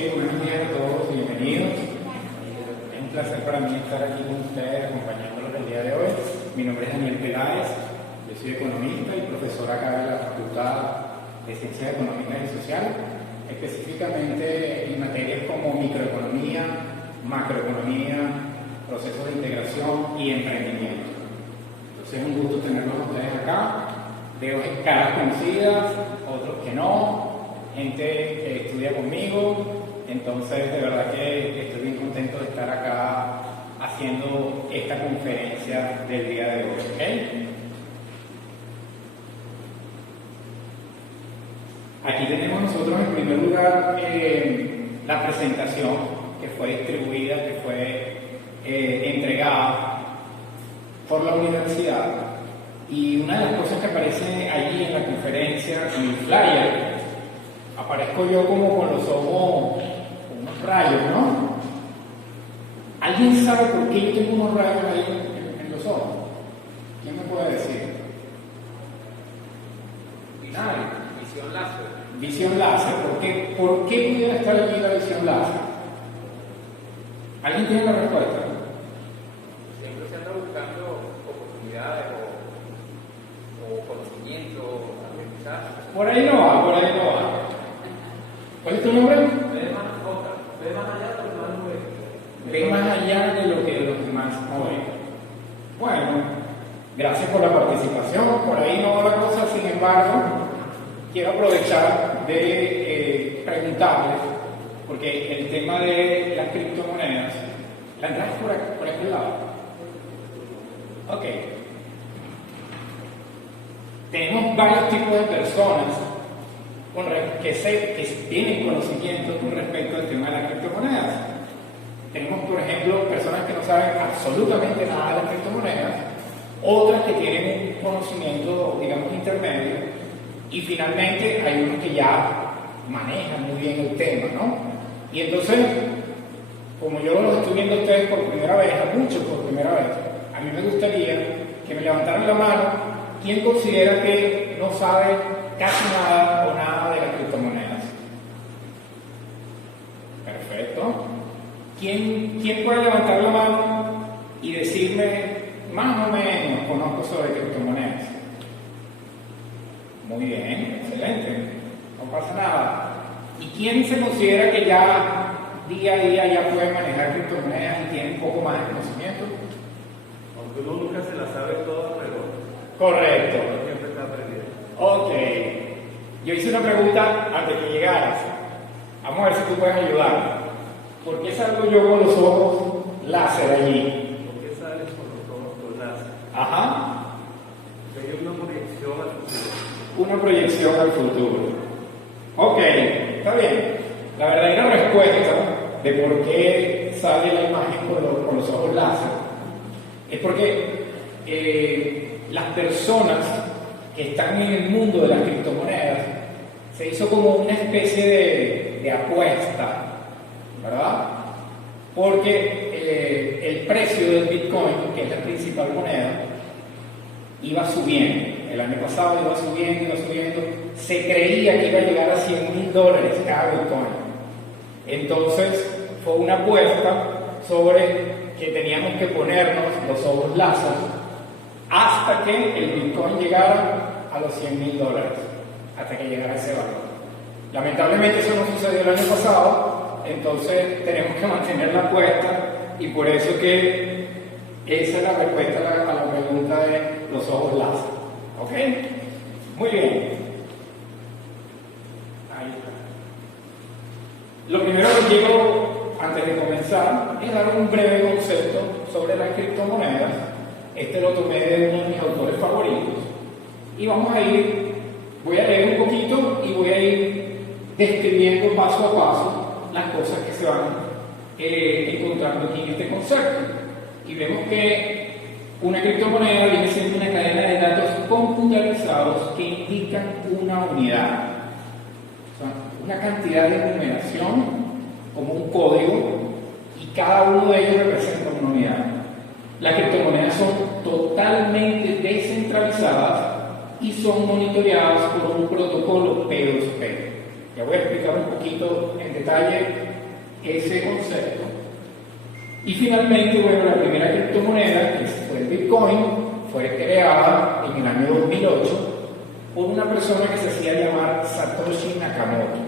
sí, buenos días a todos, bienvenidos. Es un placer para mí estar aquí con ustedes, acompañándolos el día de hoy. Mi nombre es Daniel Peláez, yo soy economista y profesor acá de la Facultad de Ciencias Económicas y Sociales, específicamente en materias como microeconomía, macroeconomía, procesos de integración y emprendimiento. Entonces es un gusto tenerlos a ustedes acá. Veo caras conocidas, otros que no, gente que estudia conmigo. Entonces de verdad que estoy bien contento de estar acá haciendo esta conferencia del día de hoy, ¿ok? Aquí tenemos nosotros en primer lugar la presentación que fue distribuida, que fue entregada por la universidad, y una de las cosas que aparece allí en la conferencia, en el flyer, aparezco yo como con los ojos, con unos rayos, ¿no? ¿Alguien sabe por qué yo tengo unos rayos ahí en los ojos? ¿Quién me puede decir? Nadie. Visión láser. Visión láser. ¿Por qué pudiera estar allí la visión láser? ¿Alguien tiene la respuesta? Siempre se anda buscando oportunidades o conocimiento, aprendizaje. Por ahí no va, por ahí no va. ¿Cuál es tu nombre? Ve más allá de lo que no ve. Ve más allá de lo que los demás no ven. Bueno, gracias por la participación. Por ahí no va la cosa, sin embargo, quiero aprovechar de preguntarles, porque el tema de las criptomonedas, la entrada es por aquel lado. Ok. Tenemos varios tipos de personas que tienen conocimiento con respecto al tema de las criptomonedas. Tenemos, por ejemplo, personas que no saben absolutamente nada de las criptomonedas, otras que tienen un conocimiento, digamos, intermedio, y finalmente hay unos que ya manejan muy bien el tema, ¿no? Y entonces, como yo los estoy viendo a ustedes por primera vez, a muchos por primera vez, a mí me gustaría que me levantaran la mano quién considera que no sabe casi nada o nada de las criptomonedas. Perfecto. ¿Quién puede levantar la mano y decirme más o menos conozco sobre criptomonedas? Muy bien, excelente, no pasa nada. ¿Y quién se considera que ya día a día ya puede manejar criptomonedas y tiene un poco más de conocimiento? Aunque uno nunca se la sabe toda, pero Correcto. siempre está aprendiendo. Ok. Yo hice una pregunta antes que llegaras. Vamos a ver si tú puedes ayudar. ¿Por qué salgo yo con los ojos láser allí? ¿Por qué sales con los ojos con láser? Ajá. Hay una proyección al futuro. Una proyección al futuro. Ok, está bien. La verdadera respuesta de por qué sale la imagen con los ojos láser es porque las personas que están en el mundo de las criptomonedas se hizo como una especie de apuesta, ¿verdad? Porque el precio del Bitcoin, que es la principal moneda, iba subiendo. El año pasado iba subiendo, se creía que iba a llegar a $100,000 cada Bitcoin. Entonces fue una apuesta sobre que teníamos que ponernos los ojos láser hasta que el Bitcoin llegara a los $100,000, hasta que llegara a ese valor. Lamentablemente eso no sucedió el año pasado, entonces tenemos que mantener la apuesta, y por eso que esa es la respuesta a la pregunta de los ojos láser. ¿Ok? Muy bien. Ahí está. Lo primero que quiero, antes de comenzar, es dar un breve concepto sobre las criptomonedas. Este lo tomé de uno de mis autores favoritos. Y voy a leer un poquito y voy a ir describiendo paso a paso las cosas que se van encontrando aquí en este concepto. Y vemos que una criptomoneda viene siendo una cadena de datos computarizados que indican una unidad. O sea, una cantidad de numeración como un código, y cada uno de ellos representa una unidad. Las criptomonedas son totalmente descentralizadas y son monitoreadas por un protocolo P2P. Ya voy a explicar un poquito en detalle ese concepto. Y finalmente, bueno, la primera criptomoneda, que fue el Bitcoin, fue creada en el año 2008 por una persona que se hacía llamar Satoshi Nakamoto.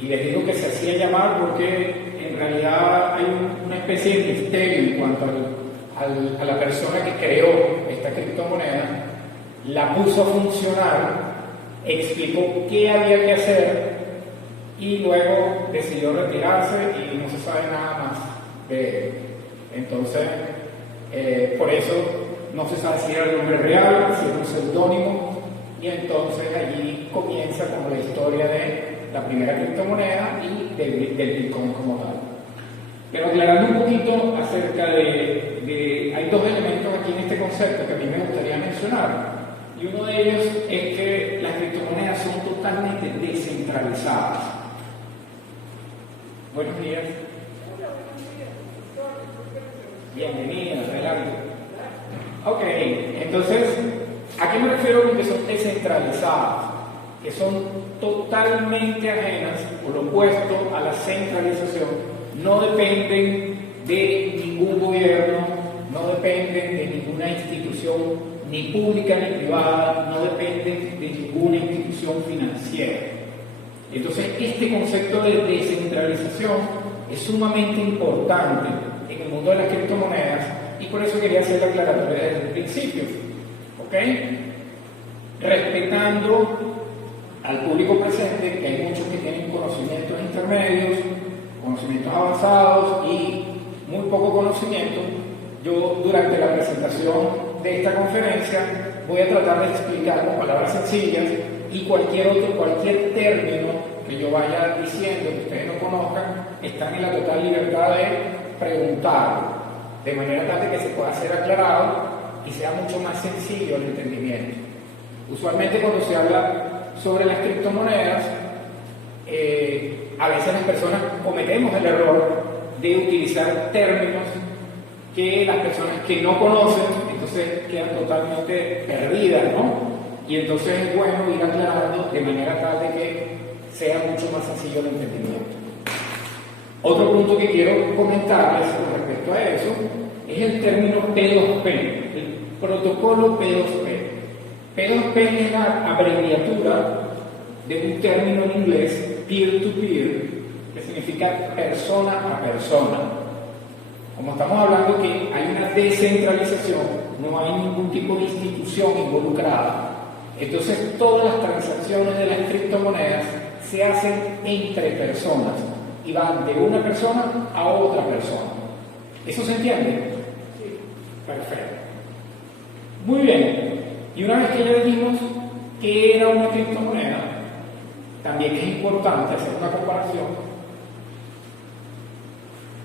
Y les digo que se hacía llamar porque en realidad hay una especie de misterio en cuanto a la persona que creó esta criptomoneda, la puso a funcionar, explicó qué había que hacer y luego decidió retirarse y no se sabe nada más de él. Entonces, por eso no se sabe si era el nombre real, si era un seudónimo, y entonces allí comienza como la historia de la primera criptomoneda y del Bitcoin como tal. Pero aclarando un poquito acerca hay dos elementos aquí en este concepto que a mí me gustaría mencionar, y uno de ellos es que las criptomonedas son totalmente descentralizadas. Buenos días. Bienvenida, adelante. Ok, entonces, ¿a qué me refiero con que son descentralizadas? Que son totalmente ajenas, o lo opuesto a la centralización, no dependen de ningún gobierno, no dependen de ninguna institución, ni pública ni privada, no dependen de ninguna institución financiera. Entonces, este concepto de descentralización es sumamente importante en el mundo de las criptomonedas y por eso quería hacer la aclaratoria desde el principio. ¿Ok? Respetando al público presente, que hay muchos que tienen conocimientos intermedios, conocimientos avanzados y muy poco conocimiento, yo durante la presentación de esta conferencia voy a tratar de explicar con palabras sencillas y cualquier término que yo vaya diciendo que ustedes no conozcan, están en la total libertad de preguntar, de manera tal de que se pueda ser aclarado y sea mucho más sencillo el entendimiento. Usualmente cuando se habla sobre las criptomonedas, a veces las personas cometemos el error de utilizar términos que las personas que no conocen, entonces quedan totalmente perdidas, ¿no? Y entonces es bueno ir aclarando de manera tal de que sea mucho más sencillo el entendimiento. Otro punto que quiero comentarles con respecto a eso es el término P2P, el protocolo P2P. P2P es la abreviatura de un término en inglés, peer-to-peer, que significa persona a persona. Como estamos hablando que hay una descentralización, no hay ningún tipo de institución involucrada. Entonces todas las transacciones de las criptomonedas se hacen entre personas y van de una persona a otra persona. ¿Eso se entiende? Sí. Perfecto. Muy bien. Y una vez que ya dijimos qué era una criptomoneda, también es importante hacer una comparación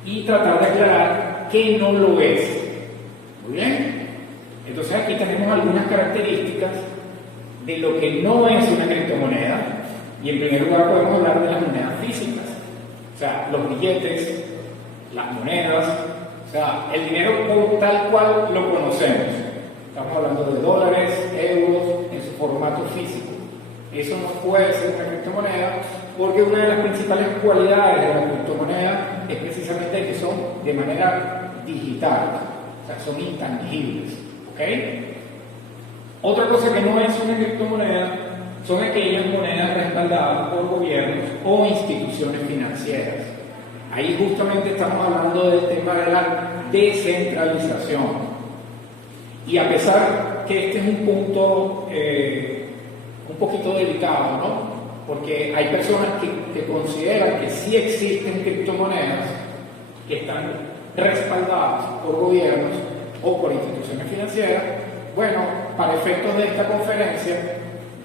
y tratar de aclarar qué no lo es. Muy bien. Entonces aquí tenemos algunas características de lo que no es una criptomoneda, y en primer lugar podemos hablar de las monedas físicas, o sea, los billetes, las monedas, o sea, el dinero tal cual lo conocemos. Estamos hablando de dólares, euros, en su formato físico. Eso no puede ser una criptomoneda porque una de las principales cualidades de la criptomoneda es precisamente que son de manera digital, o sea, son intangibles. ¿Ok? Otra cosa que no es una criptomoneda son aquellas monedas respaldadas por gobiernos o instituciones financieras. Ahí justamente estamos hablando del tema de la descentralización. Y a pesar que este es un punto un poquito delicado, ¿no? Porque hay personas que consideran que sí existen criptomonedas que están respaldadas por gobiernos o por instituciones financieras. Bueno, para efectos de esta conferencia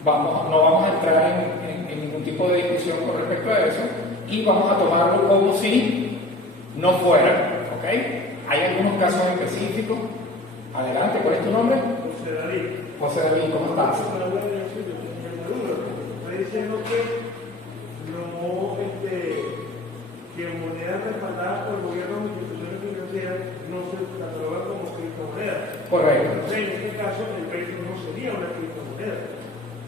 no vamos a entrar en ningún tipo de discusión con respecto a eso y vamos a tomarlo como si no fuera, ¿ok? Hay algunos casos específicos. Adelante, ¿cuál es tu nombre? José David. José David, ¿cómo estás? Está diciendo que que monedas respaldadas por gobiernos o instituciones financieras no se catalogan como criptomonedas. Correcto. Entonces, en este caso, el Bitcoin no sería una criptomoneda.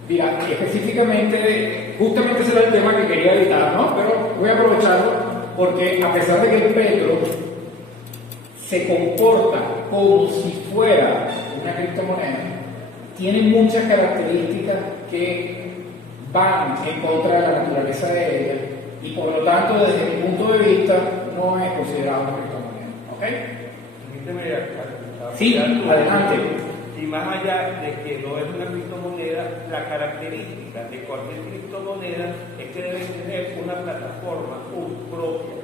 Mira, específicamente, justamente ese era el tema que quería evitar, ¿no? Pero voy a aprovecharlo porque a pesar de que el petro se comporta como si fuera una criptomoneda, tiene muchas características que van en contra de la naturaleza de ella y por lo tanto desde mi punto de vista no es considerado una criptomoneda. ¿Ok? Permíteme Sí, adelante. Y más allá de que no es una criptomoneda, la característica de cualquier criptomoneda es que debe tener una plataforma propia.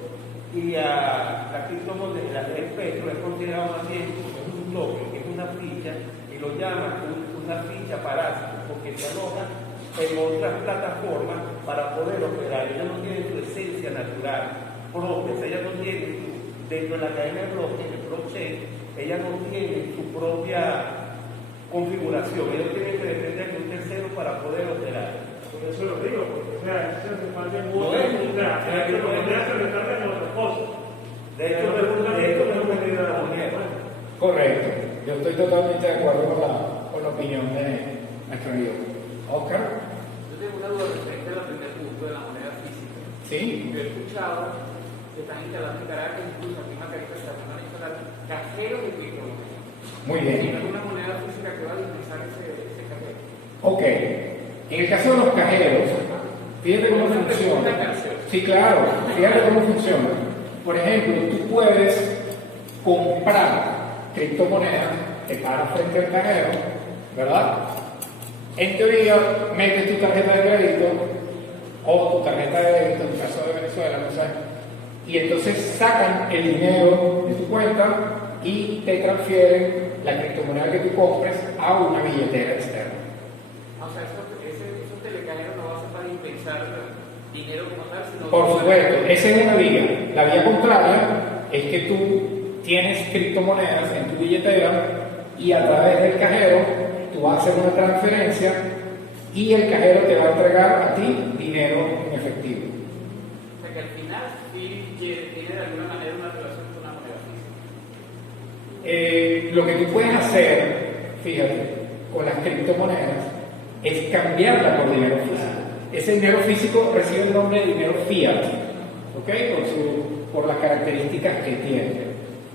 Y la criptomoneda, el petro, es considerado más bien como un token, que es una ficha, y lo llaman una ficha parásita, porque se aloja en otras plataformas para poder operar. Ella no tiene su esencia natural propia, ella no tiene dentro de la cadena de bloques, el blockchain, ella no tiene su propia configuración, ellos tienen que depender de un tercero para poder operar. Por eso lo digo, porque o sea, eso se parte mucho. No es, se recarga en otras cosas. De hecho, no es una medida de la moneda. Correcto. Yo estoy totalmente de acuerdo con la opinión de nuestro amigo. Oscar. Yo tengo una duda respecto al primer punto de la moneda física. Sí. Yo he escuchado que están instalando en Caracas, incluso aquí en Margarita se van a instalar cajeros de criptomonedas. Muy Y bien. no es una moneda física que va a dispensar ese cajero. Ok. En el caso de los cajeros, fíjate cómo funciona. Sí, claro. Fíjate cómo funciona. Por ejemplo, tú puedes comprar criptomonedas, te paras frente al cajero, ¿verdad? En teoría, metes tu tarjeta de crédito o tu tarjeta de débito, en el caso de Venezuela, no sé, y entonces sacan el dinero de tu cuenta y te transfieren la criptomoneda que tú compres a una billetera externa. O sea, esos telecajeros no va a ser para dispensar dinero como tal, sino... Por supuesto, esa es una vía. La vía contraria es que tú tienes criptomonedas en tu billetera y a través del cajero tú vas a hacer una transferencia y el cajero te va a entregar a ti dinero en efectivo. O sea, que al final sí tiene de alguna manera una relación con una moneda física. Lo que tú puedes hacer, fíjate, con las criptomonedas es cambiarla por dinero físico. Ese dinero físico recibe el nombre de dinero fiat, ¿ok? Por las características que tiene.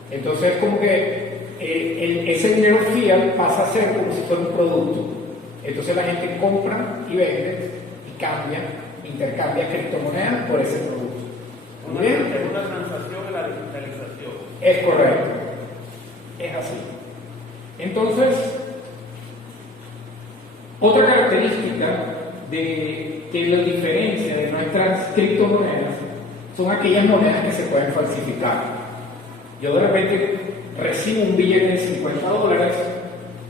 Entonces, como que ese dinero fiat pasa a ser como si fuera un producto. Entonces la gente compra y vende y cambia, intercambia criptomonedas por ese producto. Muy bien. Es una transacción de la digitalización. Es correcto. Es así. Entonces, otra característica que lo diferencia de nuestras criptomonedas son aquellas monedas que se pueden falsificar. Yo de repente recibo un billete de $50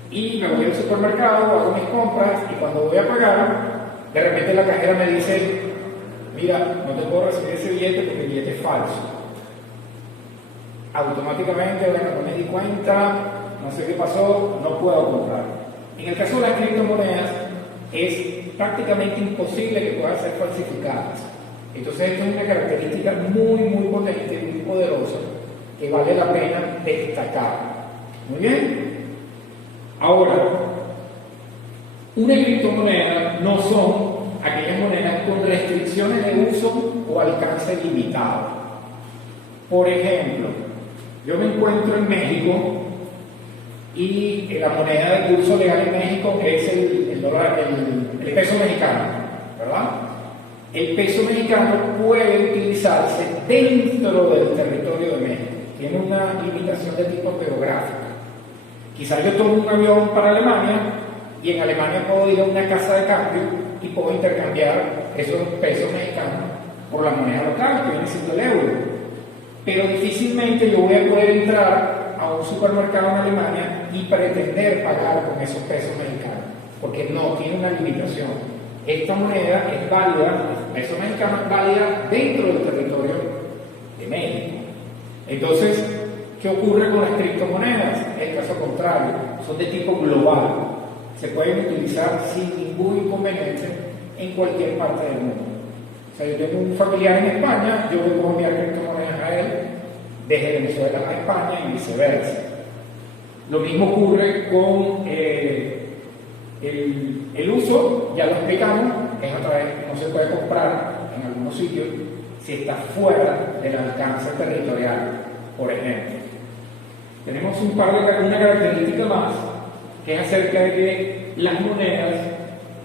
y me voy al supermercado, hago mis compras y cuando voy a pagar, de repente la cajera me dice, mira, no te puedo recibir ese billete porque el billete es falso. Automáticamente, bueno, no me di cuenta, no sé qué pasó, no puedo comprar. En el caso de las criptomonedas, es prácticamente imposible que puedan ser falsificadas. Entonces, esto es una característica muy, muy potente, muy poderosa, que vale la pena destacar. Muy bien. Ahora, una criptomoneda no son aquellas monedas con restricciones de uso o alcance limitado. Por ejemplo, yo me encuentro en México y la moneda de uso legal en México es el dólar, el peso mexicano, ¿verdad? El peso mexicano puede utilizarse dentro del territorio de México. Tiene una limitación de tipo geográfico. Quizás yo tomo un avión para Alemania y en Alemania puedo ir a una casa de cambio y puedo intercambiar esos pesos mexicanos por la moneda local, que viene siendo el euro. Pero difícilmente yo voy a poder entrar a un supermercado en Alemania y pretender pagar con esos pesos mexicanos, porque no tiene una limitación. Esta moneda es válida, el peso mexicano es válida dentro del territorio de México. Entonces, ¿qué ocurre con las criptomonedas? Es el caso contrario, son de tipo global. Se pueden utilizar sin ningún inconveniente en cualquier parte del mundo. O sea, yo tengo un familiar en España, yo puedo enviar criptomonedas a él desde Venezuela a España y viceversa. Lo mismo ocurre con El uso, ya lo explicamos, es otra vez, no se puede comprar en algunos sitios si está fuera del alcance territorial, por ejemplo. Tenemos una característica más, que es acerca de que las monedas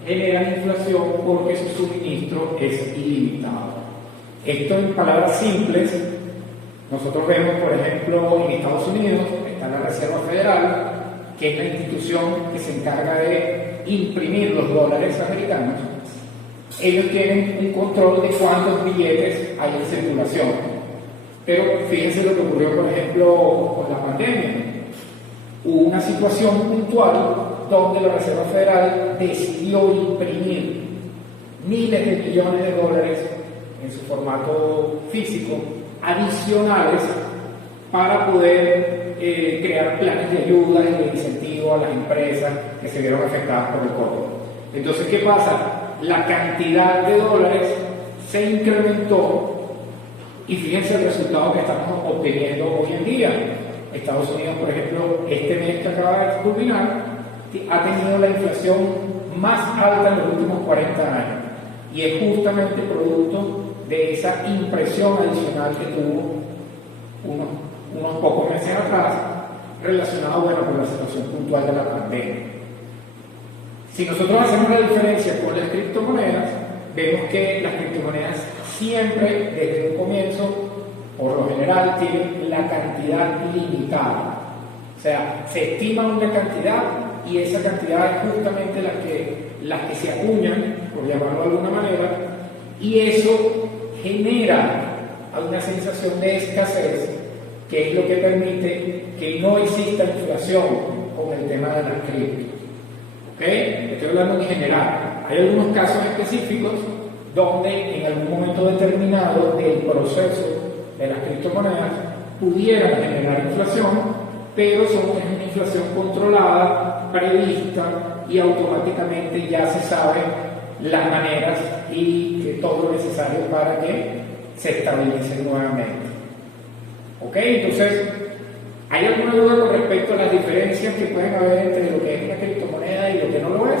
generan inflación porque su suministro es ilimitado. Esto en palabras simples, nosotros vemos, por ejemplo, en Estados Unidos está la Reserva Federal, que es la institución que se encarga de imprimir los dólares americanos. Ellos tienen un control de cuántos billetes hay en circulación. Pero fíjense lo que ocurrió, por ejemplo, con la pandemia. Hubo una situación puntual donde la Reserva Federal decidió imprimir miles de millones de dólares en su formato físico adicionales para poder crear planes de ayuda y de incentivo a las empresas que se vieron afectadas por el COVID. Entonces, ¿qué pasa? La cantidad de dólares se incrementó y fíjense el resultado que estamos obteniendo hoy en día. Estados Unidos, por ejemplo, este mes que acaba de culminar, ha tenido la inflación más alta en los últimos 40 años y es justamente producto de esa impresión adicional que tuvo unos pocos meses atrás, relacionado, bueno, con la situación puntual de la pandemia. Si nosotros hacemos la diferencia con las criptomonedas, vemos que las criptomonedas siempre, desde un comienzo, por lo general, tienen la cantidad limitada. O sea, se estima una cantidad y esa cantidad es justamente las que se acuñan, por llamarlo de alguna manera, y eso genera una sensación de escasez, que es lo que permite que no exista inflación con el tema de las criptos. ¿Ok? Estoy hablando en general. Hay algunos casos específicos donde en algún momento determinado del proceso de las criptomonedas pudieran generar inflación, pero es una inflación controlada, prevista y automáticamente ya se sabe las maneras y todo lo necesario para que se estabilicen nuevamente. ¿Ok? Entonces, ¿hay alguna duda con respecto a las diferencias que pueden haber entre lo que es una criptomoneda y lo que no lo es?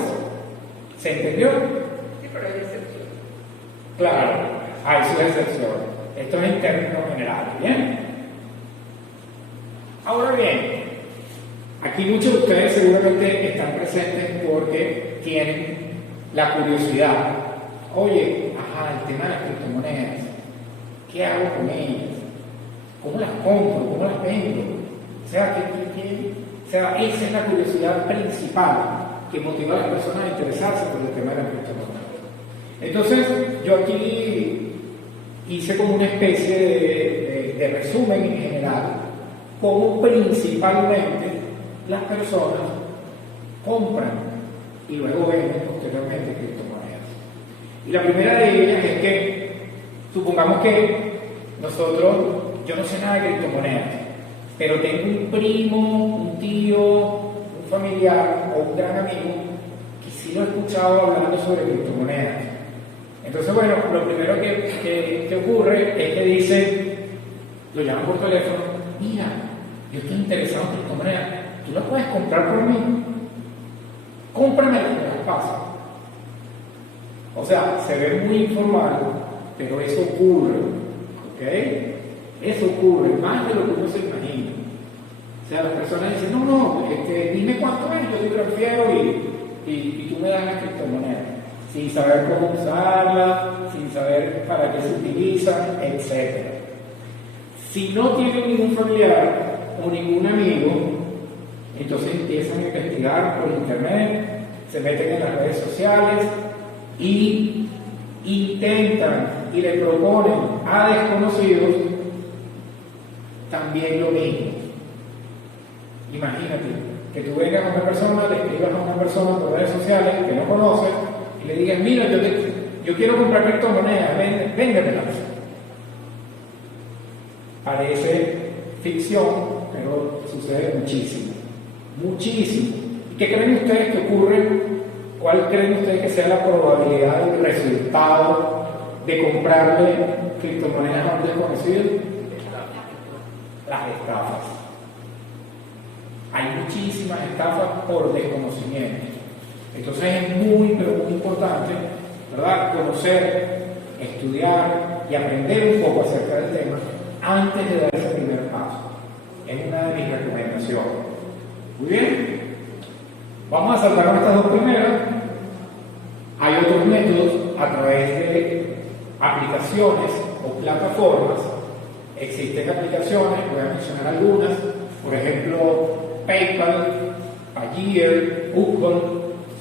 ¿Se entendió? Sí, pero hay excepciones. Claro, hay sus excepciones. Esto es en términos generales, ¿bien? Ahora bien, aquí muchos de ustedes seguramente están presentes porque tienen la curiosidad. Oye, el tema de las criptomonedas, ¿qué hago con ellas? ¿Cómo las compro? ¿Cómo las vendo? O sea, esa es la curiosidad principal que motiva a las personas a interesarse por el tema de las criptomonedas. Entonces, yo aquí hice como una especie de resumen en general, cómo principalmente las personas compran y luego venden posteriormente criptomonedas. Y la primera de ellas es que, supongamos que yo no sé nada de criptomonedas, pero tengo un primo, un tío, un familiar o un gran amigo que sí lo he escuchado hablando sobre criptomonedas. Entonces, bueno, lo primero que ocurre es que dice, lo llaman por teléfono, mira, yo estoy interesado en criptomonedas, ¿tú las puedes comprar por mí? Cómprame las que las paso. O sea, se ve muy informal, pero eso ocurre, ¿ok? Eso ocurre, más de lo que uno se imagina. O sea, las personas dicen, no, dime cuánto es, yo te transfiero y tú me das la criptomoneda, sin saber cómo usarla, sin saber para qué se utilizan, etc. Si no tienen ningún familiar o ningún amigo, entonces empiezan a investigar por internet, se meten en las redes sociales y intentan y le proponen a desconocidos también lo mismo. Imagínate que tú vengas a una persona, le escribas a una persona por redes sociales que no conoces y le digas, mira, yo quiero comprar criptomonedas, véndemelas. Parece ficción, pero sucede muchísimo. Muchísimo. ¿Y qué creen ustedes que ocurre? ¿Cuál creen ustedes que sea la probabilidad del resultado de comprarle criptomonedas a un desconocido? Las estafas. Hay muchísimas estafas por desconocimiento. Entonces es muy, pero muy importante, ¿verdad?, conocer, estudiar y aprender un poco acerca del tema antes de dar ese primer paso. Es una de mis recomendaciones. Muy bien. Vamos a saltar estas dos primeras. Hay otros métodos a través de aplicaciones o plataformas. Existen aplicaciones, voy a mencionar algunas, por ejemplo, PayPal, Payeer, Google,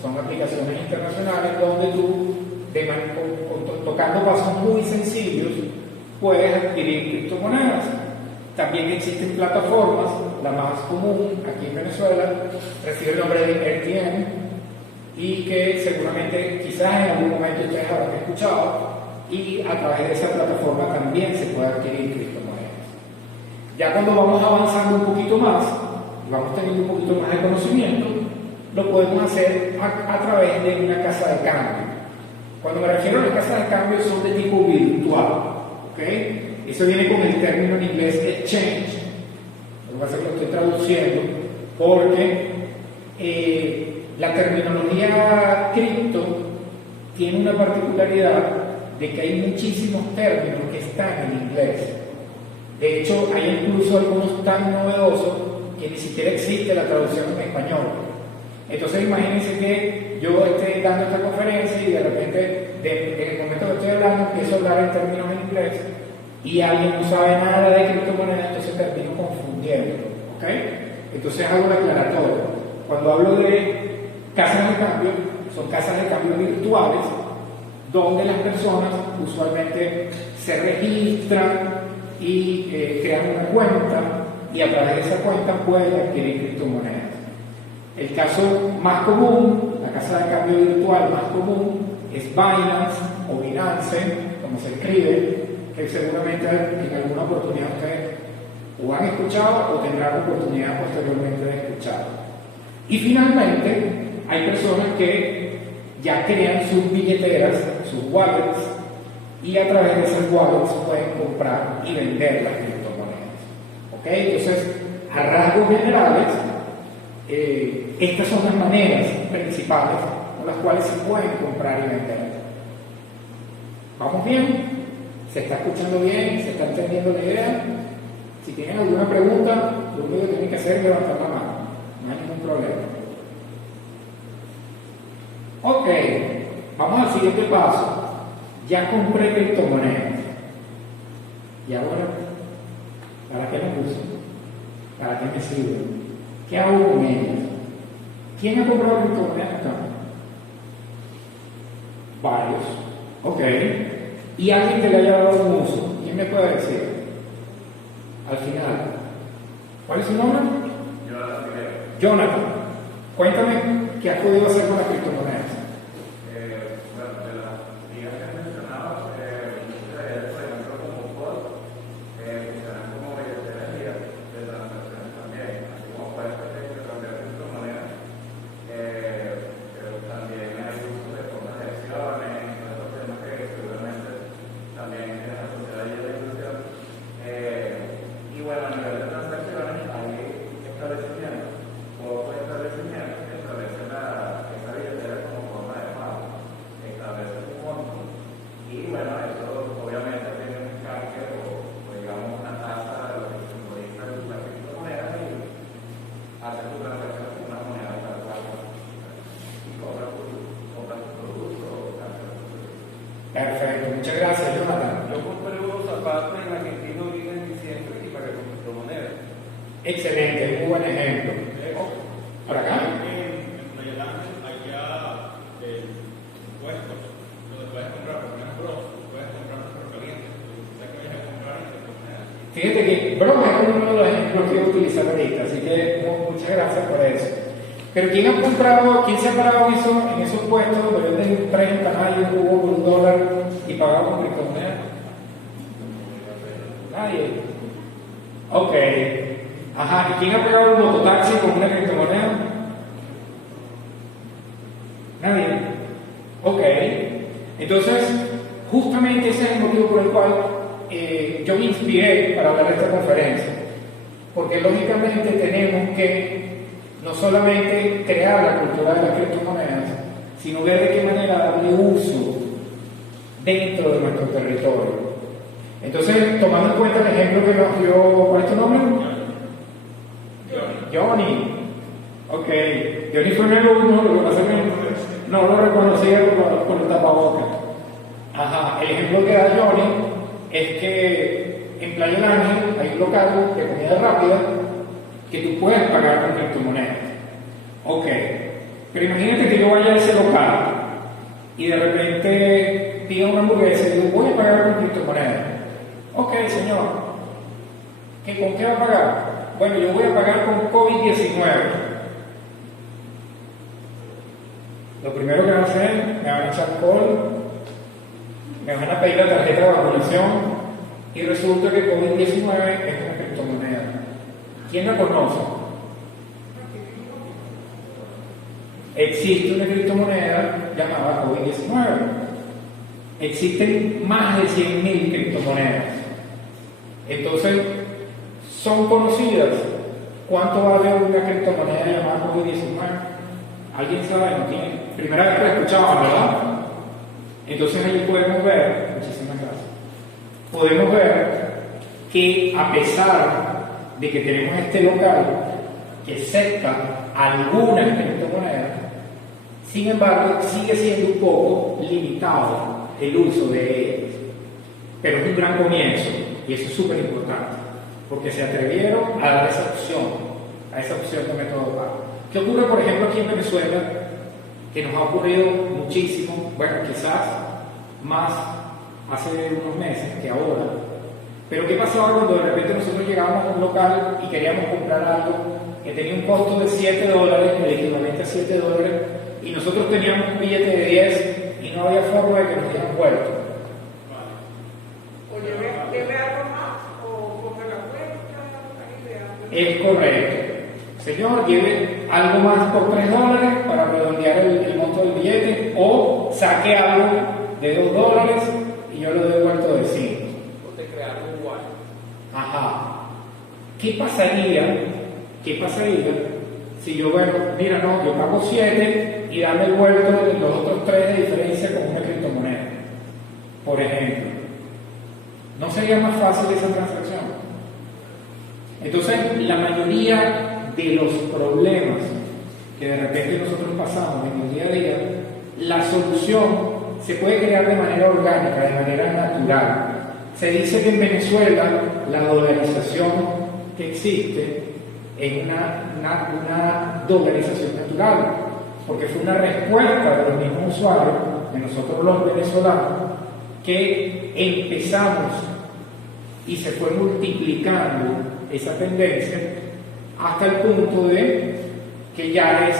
son aplicaciones internacionales donde tú, tocando pasos muy sencillos, puedes adquirir criptomonedas. También existen plataformas, la más común aquí en Venezuela recibe el nombre de RTM y que seguramente quizás en algún momento ustedes habrán escuchado, y a través de esa plataforma también se puede adquirir criptomonedas. Ya cuando vamos avanzando un poquito más y vamos teniendo un poquito más de conocimiento, lo podemos hacer a través de una casa de cambio. Cuando me refiero a las casas de cambio son de tipo virtual, ¿ok? Eso viene con el término en inglés exchange. Lo que pasa es que lo estoy traduciendo porque la terminología cripto tiene una particularidad de que hay muchísimos términos que están en inglés. De hecho, hay incluso algunos tan novedosos que ni siquiera existe la traducción en español. Entonces, imagínense que yo esté dando esta conferencia y de repente, en el momento que estoy hablando, empiezo a hablar en términos en inglés y alguien no sabe nada de criptomonedas, entonces termino confundiendo, ¿ok? Entonces hago una aclaratoria. Cuando hablo de casas de cambio, son casas de cambio virtuales donde las personas usualmente se registran y crean una cuenta y a través de esa cuenta pueden adquirir criptomonedas. El caso más común, la casa de cambio virtual más común, es Binance o Binance, como se escribe, que seguramente en alguna oportunidad ustedes o han escuchado o tendrán oportunidad posteriormente de escuchar. Y finalmente, hay personas que ya crean sus billeteras, sus wallets, y a través de esas wallets pueden comprar y vender las criptomonedas. ¿Ok? Entonces, a rasgos generales, estas son las maneras principales con las cuales se pueden comprar y vender. ¿Vamos bien? ¿Se está escuchando bien? ¿Se está entendiendo la idea? Si tienen alguna pregunta, lo único que tienen que hacer es levantar la mano. No hay ningún problema. Ok, vamos al siguiente paso. Ya compré criptomonedas. Y ahora, ¿para qué las uso? ¿Para qué me sirven? ¿Qué hago con ellas? ¿Quién ha comprado criptomonedas acá? Varios. Ok. ¿Y alguien que le haya dado un uso? ¿Quién me puede decir? Al final. ¿Cuál es su nombre? Jonathan. Cuéntame qué has podido hacer con las criptomonedas. Bueno, de las vías que mencionaba, muchas de ellas, por ejemplo, como Bot, funcionan como billeteras de transacciones también, así como puedes cambiar criptomonedas, pero también hay uso de formas de acciones, otros temas que seguramente también en la sociedad y en la industria. Y bueno, a nivel de transacciones hay establecimientos, pocos establecimientos que establecen esa billetera como forma de pago, establecen un monto y bueno, eso obviamente tiene un cambio o digamos una tasa de lo que simboliza la criptomoneda y hace tu transacción con una moneda tal cual y compra tu producto o cambia tu producto. Perfecto, muchas gracias, Jonathan. Yo compré unos zapatos en Argentina ahorita en diciembre y pagué con criptomonedas. Excelente, muy buen ejemplo. ¿Por acá? En Playa allá puestos, donde puedes comprar por menos bros, puedes comprar por caliente, sea que vayas a comprar en criptomonedas. Fíjate que broma es uno de los ejemplos que voy a utilizar ahorita, así que muchas gracias por eso. Pero ¿quién se ha parado en esos puestos donde venden 30 canales, un jugo por $1 y pagado con criptomonedas? Nadie. Ok. Ajá, ¿y quién ha pagado un mototaxi con una criptomoneda? Nadie. Ok. Entonces, justamente ese es el motivo por el cual yo me inspiré para dar esta conferencia. Porque lógicamente tenemos que no solamente crear la cultura de las criptomonedas, sino ver de qué manera darle uso dentro de nuestro territorio. Entonces, tomando en cuenta el ejemplo que nos dio, ¿cuál es tu nombre? Johnny. Ok, Johnny fue mi alumno, lo que pasa es que no lo reconocía por el tapabocas. Ajá, el ejemplo que da Johnny es que en Playa del Ángel hay un local de comida rápida que tú puedes pagar con criptomonedas. Ok, pero imagínate que yo vaya a ese local y de repente pida una hamburguesa y digo, voy a pagar con criptomonedas. Ok, señor, ¿con qué va a pagar? Bueno, yo voy a pagar con COVID-19. Lo primero que van a hacer, me van a echar alcohol, me van a pedir la tarjeta de vacunación y resulta que COVID-19 es una criptomoneda. ¿Quién la conoce? Existe una criptomoneda llamada COVID-19. Existen más de 100.000 criptomonedas. Entonces, son conocidas. ¿Cuánto vale una criptomoneda llamada COVID-19? ¿Alguien sabe? No tiene. Primera vez que la escuchaban, ¿verdad? Entonces ahí podemos ver, muchísimas gracias, podemos ver que a pesar de que tenemos este local que acepta algunas criptomonedas, sin embargo sigue siendo un poco limitado el uso de ellas. Pero es un gran comienzo y eso es súper importante, porque se atrevieron a dar esa opción de método de pago. ¿Qué ocurre, por ejemplo, aquí en Venezuela? Que nos ha ocurrido muchísimo, bueno, quizás más hace unos meses que ahora, pero ¿qué pasaba cuando de repente nosotros llegábamos a un local y queríamos comprar algo que tenía un costo de $7, el equivalente a $7, y nosotros teníamos un billete de 10 y no había forma de que nos dieran vuelto? O lleve algo más, o compre la cuenta, la idea. Es correcto. Señor, lleve algo más por $3 para redondear el monto del billete, o saque algo de $2 y yo le doy vuelto de 5. O te crea algo igual. Ajá. ¿Qué pasaría si yo, bueno, mira, no, yo pago 7 y dame el vuelto de los otros 3 de diferencia con una criptomoneda? Por ejemplo. ¿No sería más fácil esa transacción? Entonces, la mayoría de los problemas que de repente nosotros pasamos en el día a día, la solución se puede crear de manera orgánica, de manera natural. Se dice que en Venezuela la dolarización que existe es una dolarización natural, porque fue una respuesta de los mismos usuarios, de nosotros los venezolanos, que empezamos y se fue multiplicando esa tendencia hasta el punto de que ya es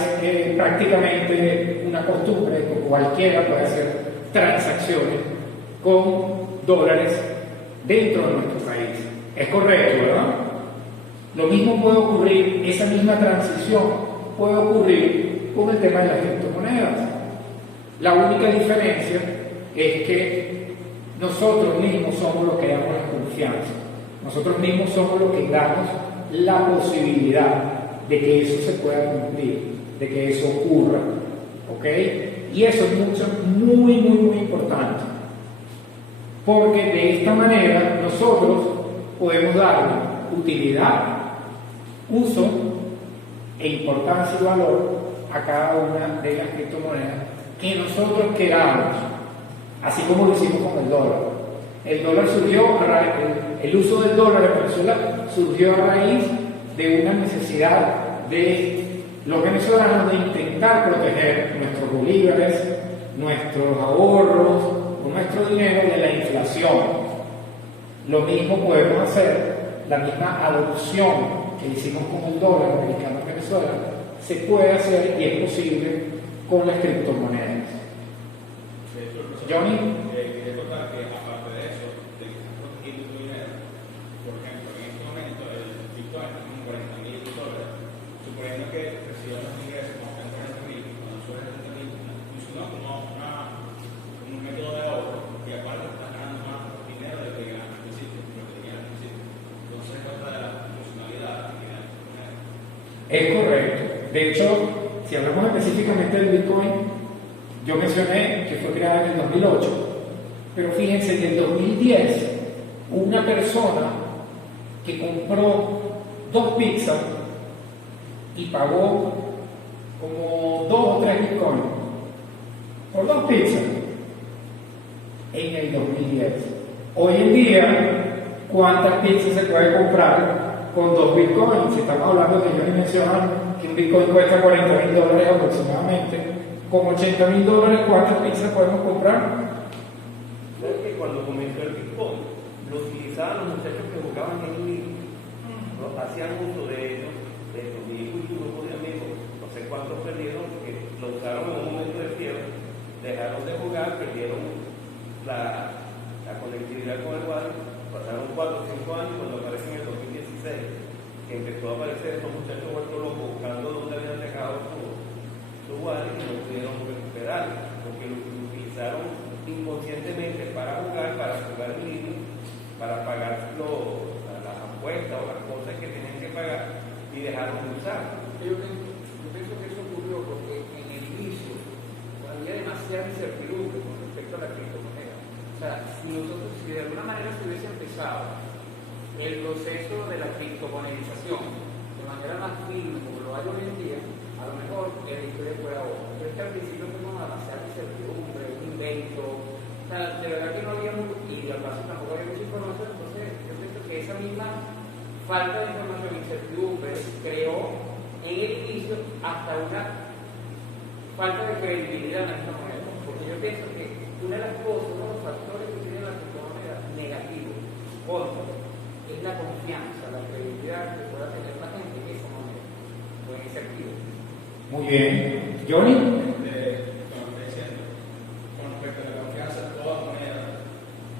prácticamente una costumbre que cualquiera puede hacer transacciones con dólares dentro de nuestro país. Es correcto, ¿verdad? Lo mismo puede ocurrir, esa misma transición puede ocurrir con el tema de las criptomonedas. La única diferencia es que nosotros mismos somos los que damos la confianza. Nosotros mismos somos los que damos la posibilidad de que eso se pueda cumplir, de que eso ocurra, ¿ok? Y eso es muy importante, porque de esta manera nosotros podemos darle utilidad, uso e importancia y valor a cada una de las criptomonedas que nosotros queramos, así como lo hicimos con el dólar. El dólar surgió, el uso del dólar en Venezuela surgió a raíz de una necesidad de los venezolanos de intentar proteger nuestros bolívares, nuestros ahorros o nuestro dinero de la inflación. Lo mismo podemos hacer, la misma adopción que hicimos con el dólar americano en Venezuela, se puede hacer y es posible con las criptomonedas. Johnny. Quería contar que aparte de eso, de que estás protegiendo tu dinero, por ejemplo, en este momento el Bitcoin está con $40.000, suponiendo que recibas los ingresos como están $40.000, cuando subes $30.000, funcionó como un método de ahorro y aparte estás ganando más dinero de lo que ganas al principio, lo que tenías al principio. Entonces, cuenta de la funcionalidad que tiene la moneda. Es correcto. De hecho, si hablamos específicamente del Bitcoin, Yo mencioné que fue creada en el 2008, pero fíjense que en el 2010 una persona que compró 2 pizzas y pagó como 2 o 3 bitcoins por 2 pizzas en el 2010. Hoy en día, ¿cuántas pizzas se puede comprar con 2 bitcoins? Si estamos hablando de ellos mencionan que un bitcoin cuesta $40,000 aproximadamente, con $80,000, ¿cuántas pizzas podemos comprar? ¿Sabes que cuando comenzó el Bitcoin, lo utilizaban los muchachos que jugaban en línea? ¿No? Hacían uso de ellos, de tu hijo y tu grupo de amigos. No sé cuántos perdieron, porque lo usaron en un momento de fiebre, dejaron de jugar, perdieron la conectividad con el wallet, pasaron 4 o 5 años cuando aparece en el 2016, que empezó a aparecer estos muchachos vueltos locos buscando dónde habían dejado su wallet y no pudieron recuperar, porque lo utilizaron inconscientemente para jugar en línea, para pagar las apuestas o las cosas que tenían que pagar y dejaron de usar. Yo pienso que eso ocurrió porque en el inicio había demasiada incertidumbre con respecto a la criptomoneda. O sea, si de alguna manera se hubiese empezado el proceso de la criptomonetización de manera más firme como lo hay hoy en día, a lo mejor la historia fuera otra. Pero es que al principio tuvimos demasiada incertidumbre, un invento, o sea, de verdad que no había mucho, y al paso tampoco había mucha información. Entonces yo pienso que esa misma falta de información e incertidumbre creó en el inicio hasta una falta de credibilidad en la misma moneda. Porque yo pienso que una de las cosas, uno de los factores que tiene la criptomoneda negativo, contra, es la confianza, la credibilidad que pueda tener la gente en esa moneda o en ese activo. Muy bien. Johnny. Como estoy diciendo, con respecto a la confianza, toda moneda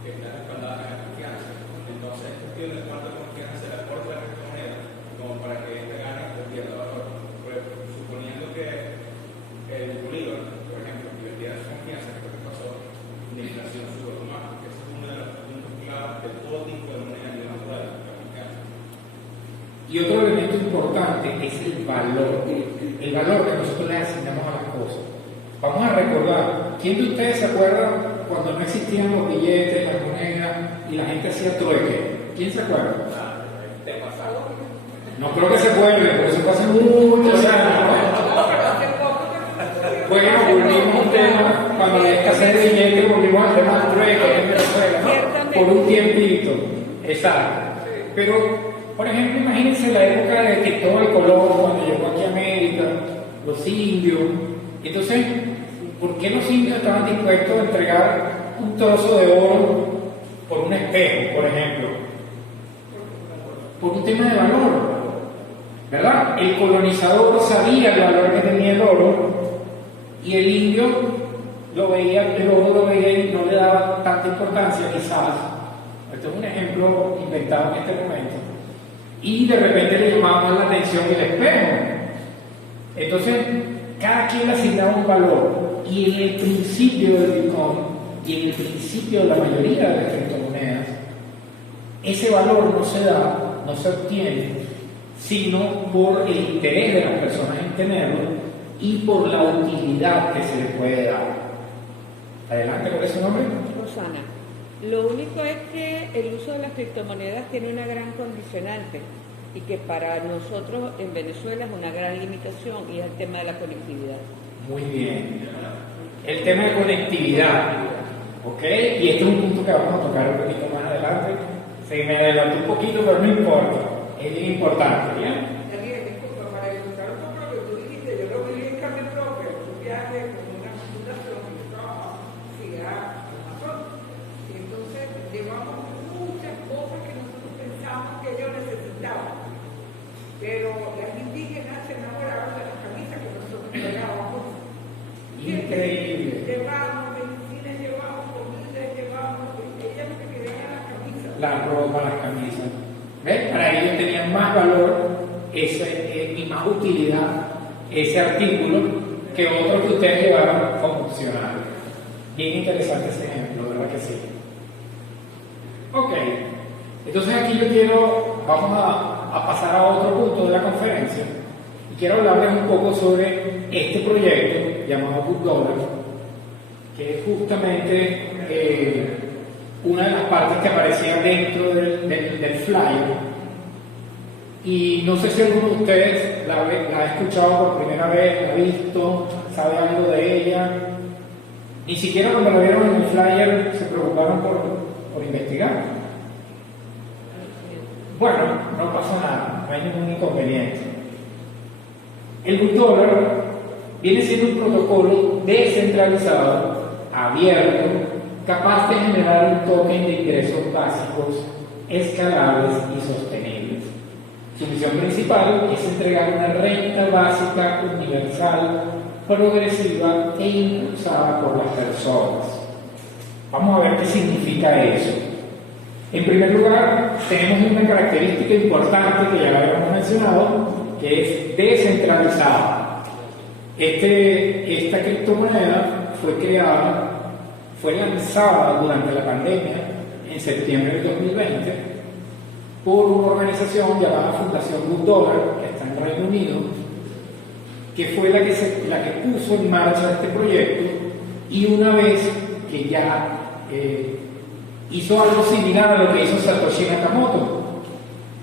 que está respaldada en la confianza. Entonces, es cuestión de cuánta confianza se le aporta a la criptomoneda como para que éste gane o pierda valor. Pues, suponiendo que el Bolívar, por ejemplo, invirtiera su confianza, que es lo que pasó, la inflación sube automáticamente. Ese es uno de los puntos claves de todo tipo de moneda a nivel natural, la confianza. Y otro elemento importante es el valor que nosotros le asignamos a las cosas. Vamos a recordar, ¿quién de ustedes se acuerda cuando no existían los billetes, las monedas y la gente hacía trueque? ¿Quién se acuerda? No creo que se acuerde, porque eso pasa muchos años. Bueno, volvimos a un tema, cuando la escasez de billetes, volvimos al tema del trueque en Venezuela, ¿no? Por un tiempito. Exacto. Pero, por ejemplo, imagínense la época de Cristóbal Colón, cuando llegó aquí a América, los indios. Entonces, ¿por qué los indios estaban dispuestos a entregar un trozo de oro por un espejo, por ejemplo? Por un tema de valor, ¿verdad? El colonizador sabía el valor que tenía el oro y el indio lo veía, el oro lo veía y no le daba tanta importancia, quizás. Esto es un ejemplo inventado en este momento. Y de repente le llamaba más la atención el espejo. Entonces, cada quien le asignaba un valor. Y en el principio del Bitcoin y en el principio de la mayoría de las criptomonedas, ese valor no se da, no se obtiene, sino por el interés de las personas en tenerlo y por la utilidad que se le puede dar. Adelante, ¿cuál es su nombre? Rosana. Lo único es que el uso de las criptomonedas tiene una gran condicionante y que para nosotros en Venezuela es una gran limitación y es el tema de la conectividad. Muy bien. El tema de conectividad, ¿ok? Y este es un punto que vamos a tocar un poquito más adelante. Se me adelantó un poquito, pero no importa. Es bien importante, ¿bien? Disculpa, para ilustrar un poco lo que tú dijiste, yo lo viví en carne propia, un viaje con una fundación que yo trabajaba, Amazon. Y entonces llevamos muchas cosas que nosotros pensamos que ellos necesitaban. Pero las indígenas se enamoraron de las camisas que nosotros entregábamos. Increíble. Llevábamos medicinas, llevábamos comida, llevábamos. Ellas lo que querían eran las camisas. La ropa, las camisas. ¿Ves? Para ellos tenían más valor y más utilidad ese artículo que otros que ustedes llevaron como opcional. Bien interesante ese ejemplo, ¿verdad que sí? Ok, entonces aquí vamos a pasar a otro punto de la conferencia y quiero hablarles un poco sobre este proyecto llamado Book Dollar, que es justamente una de las partes que aparecía dentro del flyer. Y no sé si alguno de ustedes la ha escuchado por primera vez, la ha visto, sabe algo de ella. Ni siquiera cuando la vieron en el flyer se preocuparon por investigar. Bueno, no pasó nada, no hay ningún inconveniente. El bootloader viene siendo un protocolo descentralizado, abierto, capaz de generar un token de ingresos básicos, escalables y sostenibles. Su misión principal es entregar una renta básica universal, progresiva e impulsada por las personas. Vamos a ver qué significa eso. En primer lugar, tenemos una característica importante que ya la habíamos mencionado, que es descentralizada. Esta criptomoneda fue lanzada durante la pandemia en septiembre del 2020 por una organización llamada Fundación BootDollar, que está en Reino Unido, que fue la que puso en marcha este proyecto, y una vez que ya hizo algo similar a lo que hizo Satoshi Nakamoto,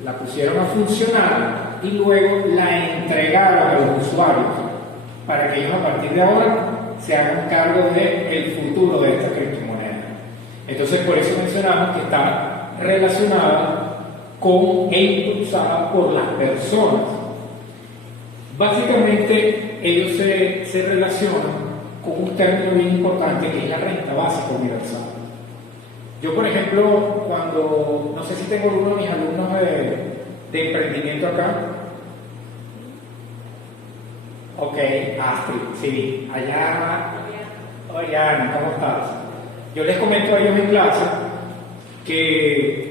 la pusieron a funcionar y luego la entregaron a los usuarios para que ellos a partir de ahora se hagan cargo del futuro de esta criptomoneda. Entonces, por eso mencionamos que está relacionada con e impulsada por las personas. Básicamente, ellos se relacionan con un término bien importante que es la renta básica universal. Yo, por ejemplo, no sé si tengo alguno de mis alumnos de emprendimiento acá. Ok, Astrid, sí, allá, Oriana, ¿cómo estás? Yo les comento a ellos en clase que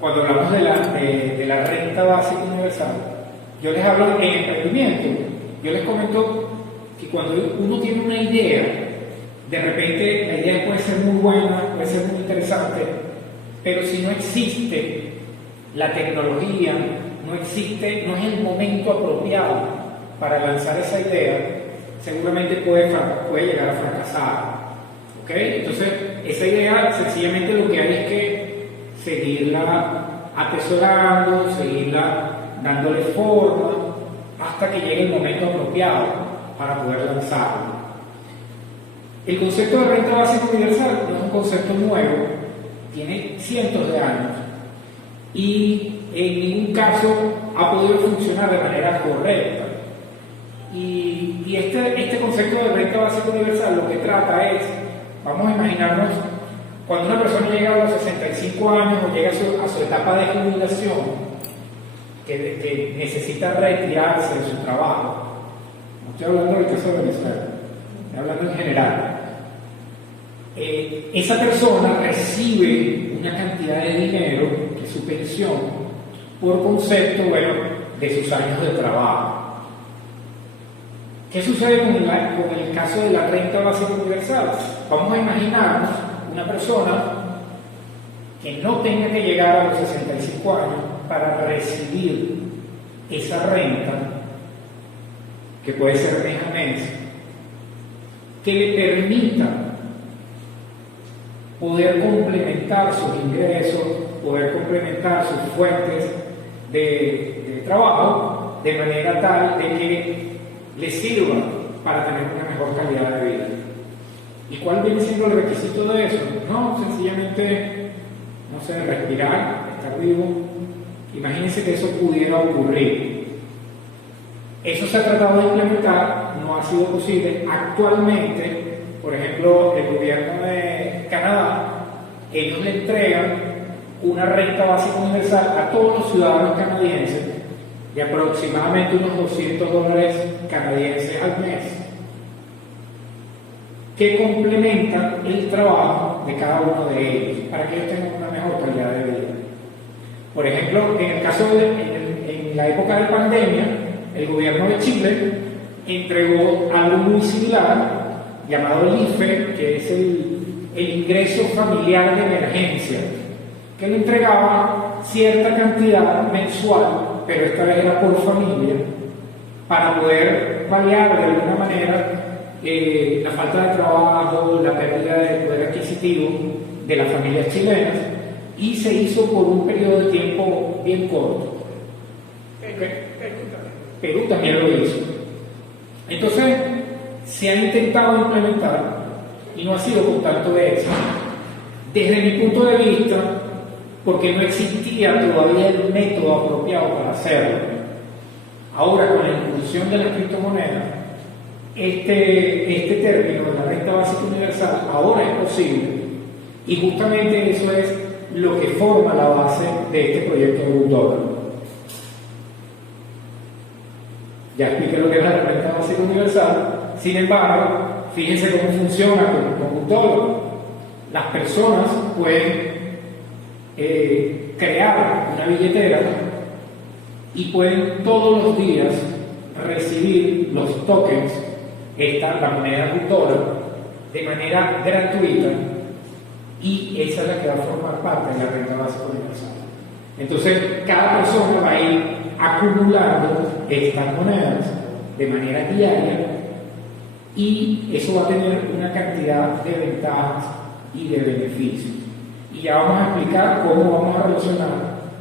cuando hablamos de la renta básica universal, yo les hablo en emprendimiento. Yo les comento que cuando uno tiene una idea, de repente la idea puede ser muy buena, puede ser muy interesante, pero si no existe la tecnología, no es el momento apropiado para lanzar esa idea, seguramente puede llegar a fracasar. ¿Ok? Entonces, esa idea sencillamente lo que hay es que seguirla atesorando, seguirla dándole forma hasta que llegue el momento apropiado para poder lanzarlo. El concepto de renta básica universal no es un concepto nuevo, tiene cientos de años y en ningún caso ha podido funcionar de manera correcta. Y este concepto de renta básica universal lo que trata es, vamos a imaginarnos, cuando una persona llega a los 65 años o llega a su etapa de jubilación, que necesita retirarse de su trabajo. No estoy hablando del caso de Venezuela, estoy hablando en general. Esa persona recibe una cantidad de dinero, que es su pensión, por concepto, de sus años de trabajo. ¿Qué sucede con el caso de la renta básica universal? Vamos a imaginarnos una persona que no tenga que llegar a los 65 años para recibir esa renta, que puede ser mes a mes, que le permita poder complementar sus ingresos, poder complementar sus fuentes de trabajo, de manera tal de que le sirva para tener una mejor calidad de vida. ¿Y cuál viene siendo el requisito de eso? No, sencillamente, no sé, respirar, estar vivo. Imagínense que eso pudiera ocurrir. Eso se ha tratado de implementar, no ha sido posible. Actualmente, por ejemplo, el gobierno de Canadá, ellos le entregan una renta básica universal a todos los ciudadanos canadienses de aproximadamente unos $200 canadienses al mes, que complementan el trabajo de cada uno de ellos para que ellos tengan una mejor calidad de vida. Por ejemplo, en el caso en la época de pandemia, el gobierno de Chile entregó algo muy similar llamado el IFE, que es el ingreso familiar de emergencia, que le entregaba cierta cantidad mensual, pero esta vez era por familia, para poder paliar de alguna manera la falta de trabajo, la pérdida de poder adquisitivo de las familias chilenas, y se hizo por un periodo de tiempo bien corto. Perú también lo hizo. Entonces, se ha intentado implementar y no ha sido con tanto éxito. Desde mi punto de vista, porque no existía todavía el método apropiado para hacerlo. Ahora, con la inclusión de las criptomonedas, este término de la renta básica universal ahora es posible, y justamente eso es lo que forma la base de este proyecto de $1. Ya expliqué lo que es la renta básica universal. Sin embargo, fíjense cómo funciona con $1. Las personas pueden crear una billetera y pueden todos los días recibir los tokens, la moneda $1, de manera gratuita, y esa es la que va a formar parte de la renta básica universal. Entonces, cada persona va a ir acumulando estas monedas de manera diaria, y eso va a tener una cantidad de ventajas y de beneficios. Y ya vamos a explicar cómo vamos a relacionar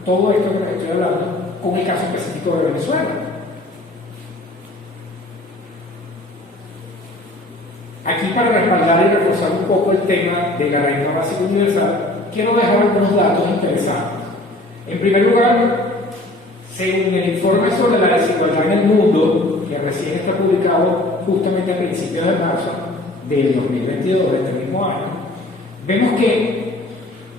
todo esto que les estoy hablando con el caso específico de Venezuela. Aquí, para respaldar y reforzar un poco el tema de la renta básica universal, quiero dejar algunos datos interesantes. En primer lugar, según el informe sobre la desigualdad en el mundo, que recién está publicado justamente a principios de marzo del 2022, de este mismo año, vemos que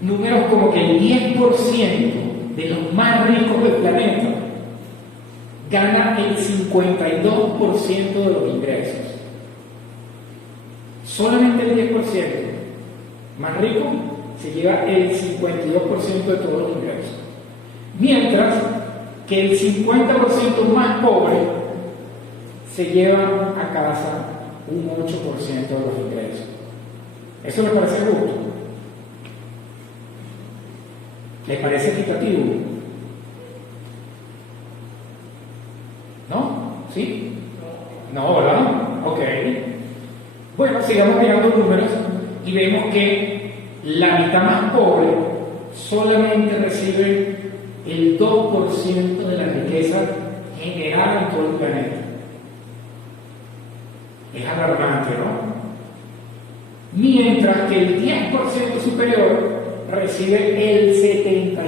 números como que el 10% de los más ricos del planeta gana el 52% de los ingresos. Solamente el 10% más rico se lleva el 52% de todos los ingresos. Mientras que el 50% más pobre se lleva a casa un 8% de los ingresos. ¿Eso les parece justo? ¿Les parece equitativo? ¿No? ¿Sí? No, ¿verdad? Ok. Bueno, sigamos mirando números y vemos que la mitad más pobre solamente recibe el 2% de la riqueza generada en todo el planeta. Es alarmante, ¿no? Mientras que el 10% superior recibe el 75%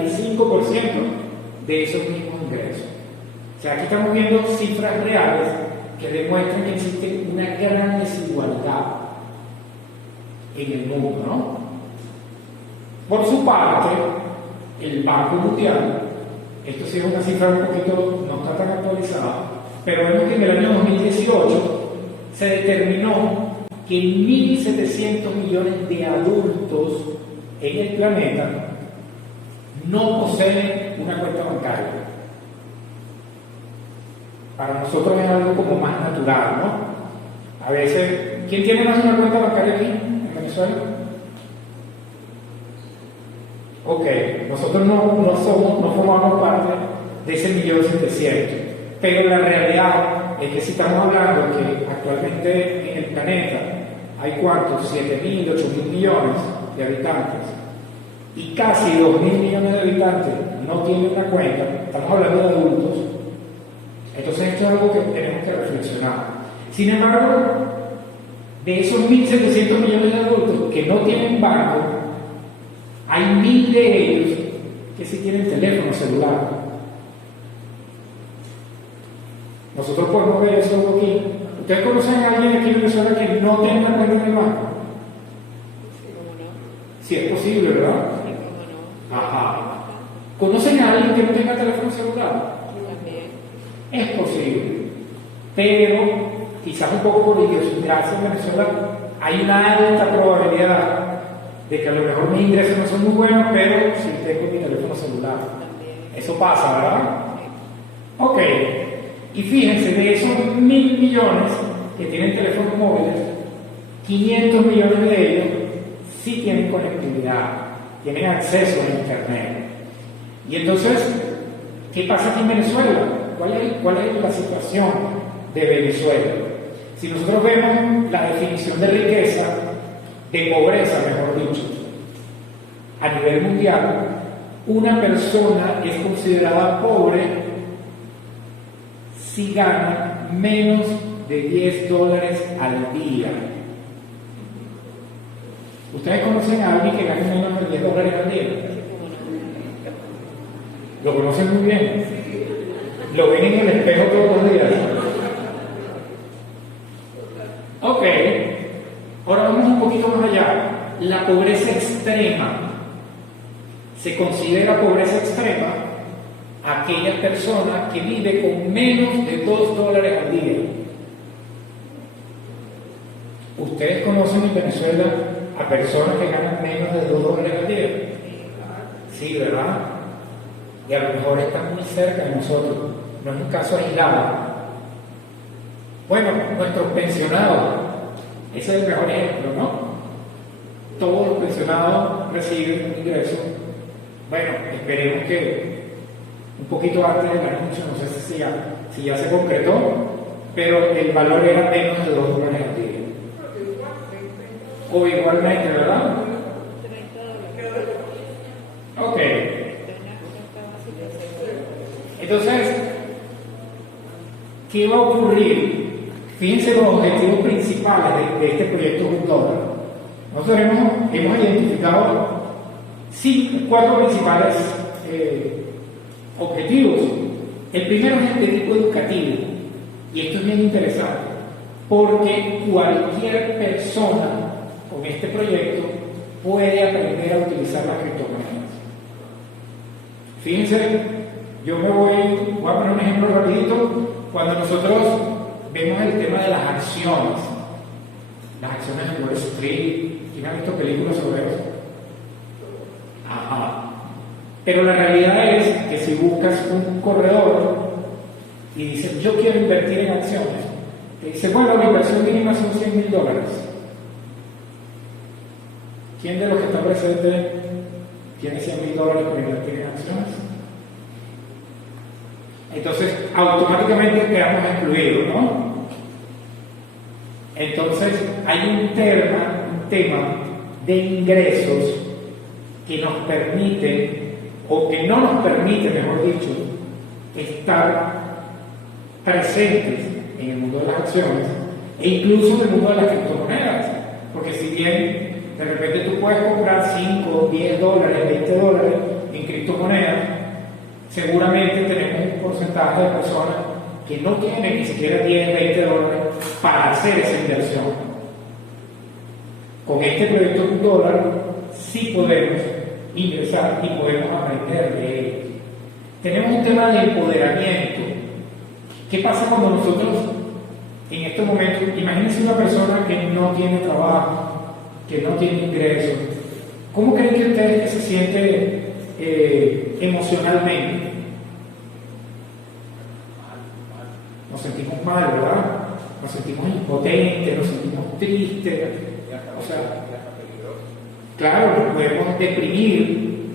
de esos mismos ingresos. O sea, aquí estamos viendo cifras reales que demuestran que existe una gran desigualdad en el mundo, ¿no? Por su parte, el Banco Mundial, esto sí es una cifra un poquito, no está tan actualizada, pero vemos que en el año 2018 se determinó que 1.700 millones de adultos en el planeta no poseen una cuenta bancaria. Para nosotros es algo como más natural, ¿no? A veces, ¿quién tiene más una cuenta bancaria aquí en Venezuela? Ok, nosotros no formamos parte de ese 1.700.000, pero la realidad es que si estamos hablando que actualmente en el planeta hay ¿cuántos? 7.000, 8.000 millones de habitantes, y casi 2.000 millones de habitantes no tienen una cuenta, estamos hablando de adultos. Entonces esto es algo que tenemos que reflexionar. Sin embargo, de esos 1.700 millones de adultos que no tienen banco, hay 1.000 de ellos que sí tienen teléfono celular. Nosotros podemos ver eso aquí. ¿Ustedes conocen a alguien aquí en Venezuela que no tenga una cuenta en el banco? Sí, cómo no. Sí es posible, ¿verdad? Sí, cómo no. Ajá. ¿Conocen a alguien que no tenga teléfono celular? También. Es posible, pero quizás un poco por idiosincrasia en Venezuela hay una alta probabilidad de que a lo mejor mis ingresos no son muy buenos, pero sí tengo mi teléfono celular. Eso pasa, ¿verdad? Ok, y fíjense, de esos 1.000 millones que tienen teléfonos móviles, 500 millones de ellos sí tienen conectividad, tienen acceso a Internet. Y entonces, ¿qué pasa aquí en Venezuela? ¿Cuál es la situación de Venezuela? Si nosotros vemos la definición de riqueza, de pobreza, mejor dicho, a nivel mundial, una persona es considerada pobre si gana menos de $10 al día. ¿Ustedes conocen a alguien que gane menos de $10 al día? Lo conocen muy bien. Lo ven en el espejo todos los días. Ok. Ahora vamos un poquito más allá. La pobreza extrema. Se considera pobreza extrema aquella persona que vive con menos de $2 al día. ¿Ustedes conocen en Venezuela a personas que ganan menos de $2 al día? Sí, ¿verdad? Y a lo mejor están muy cerca de nosotros. No es un caso aislado. Bueno, nuestros pensionados, ese es el mejor ejemplo, ¿no? Todos los pensionados reciben un ingreso. Bueno, esperemos que un poquito antes del anuncio, no sé si ya se concretó, pero el valor era menos de $2 al día. O igualmente, ¿verdad? Ok. Entonces, ¿qué va a ocurrir? Fíjense los objetivos principales de este proyecto $1. Nosotros hemos identificado 4 principales objetivos. El primero es el de tipo educativo, y esto es bien interesante, porque cualquier persona con este proyecto puede aprender a utilizar las criptomonedas. Fíjense, yo voy a poner un ejemplo rapidito. Cuando nosotros vemos el tema de las acciones de Wall Street, ¿quién ha visto películas sobre eso? Ajá. Pero la realidad es que si buscas un corredor y dices, yo quiero invertir en acciones, te dice, bueno, la inversión mínima son $100,000. ¿Quién de los que está presente tiene $100,000 para invertir en acciones? Entonces, automáticamente quedamos excluidos, ¿no? Entonces, hay un tema de ingresos que nos permite, o que no nos permite, mejor dicho, estar presentes en el mundo de las acciones e incluso en el mundo de las criptomonedas. Porque si bien de repente tú puedes comprar $5, $10, $20 en criptomonedas, seguramente tenemos un porcentaje de personas que no tienen ni siquiera $10, $20 para hacer esa inversión. Con este proyecto $1 sí podemos ingresar y podemos aprender de ellos. Tenemos un tema de empoderamiento. ¿Qué pasa cuando nosotros en estos momentos, imagínense una persona que no tiene trabajo, que no tiene ingresos? ¿Cómo creen que ustedes que se siente emocionalmente? Nos sentimos mal, ¿verdad? Nos sentimos impotentes, nos sentimos tristes. O sea, claro, nos podemos deprimir.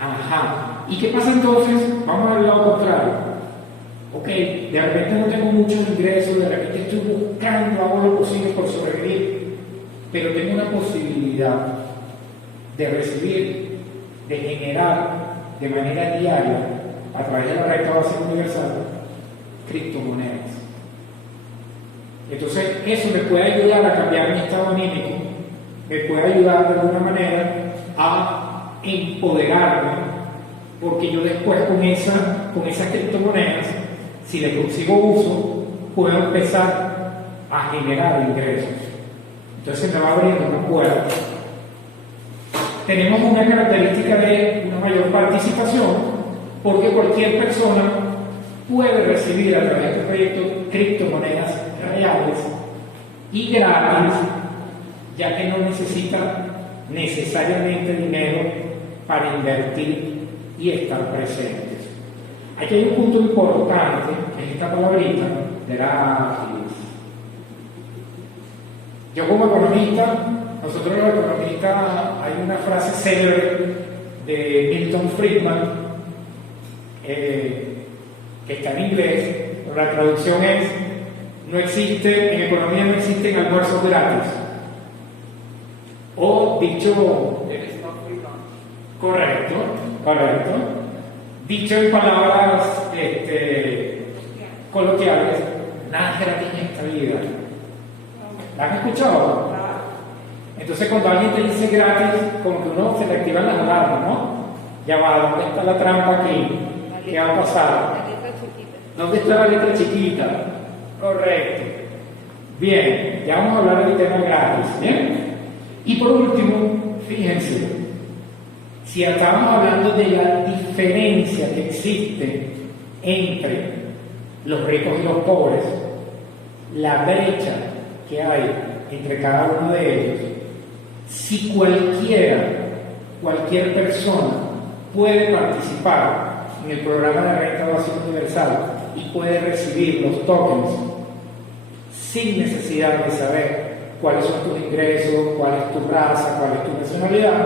Ajá. ¿Y qué pasa entonces? Vamos al lado contrario. Ok, de repente no tengo muchos ingresos, de repente estoy buscando, hago lo posible por sobrevivir, pero tengo una posibilidad de recibir, de generar de manera diaria, a través de la renta básica universal, criptomonedas. Entonces, eso me puede ayudar a cambiar mi estado anímico, me puede ayudar de alguna manera a empoderarme, porque yo después con esas criptomonedas, si le consigo uso, puedo empezar a generar ingresos. Entonces me va abriendo una puerta. Tenemos una característica de una mayor participación, porque cualquier persona puede recibir a través de este proyecto criptomonedas reales y gratis, ya que no necesita necesariamente dinero para invertir y estar presentes. Aquí hay un punto importante, que es esta palabrita, gratis. Yo como economista, nosotros los economistas, hay una frase célebre de Milton Friedman, que está en inglés, pero la traducción es: no existe, en economía no existen almuerzos gratis. O dicho, El stock free lunch. correcto, correcto, dicho en palabras coloquiales, nada es gratis en esta vida. ¿La has escuchado? Entonces cuando alguien te dice gratis, como que uno se le activan las alarmas, ¿no? Ya va, ¿dónde está la trampa aquí? ¿Qué va a pasar? La letra chiquita. ¿Dónde está la letra chiquita? Correcto. Bien, ya vamos a hablar del tema gratis, ¿bien? Y por último, fíjense, si estábamos hablando de la diferencia que existe entre los ricos y los pobres, la brecha que hay entre cada uno de ellos, si cualquier persona puede participar en el programa de renta básica universal y puede recibir los tokens sin necesidad de saber cuáles son tus ingresos, cuál es tu raza, cuál es tu nacionalidad,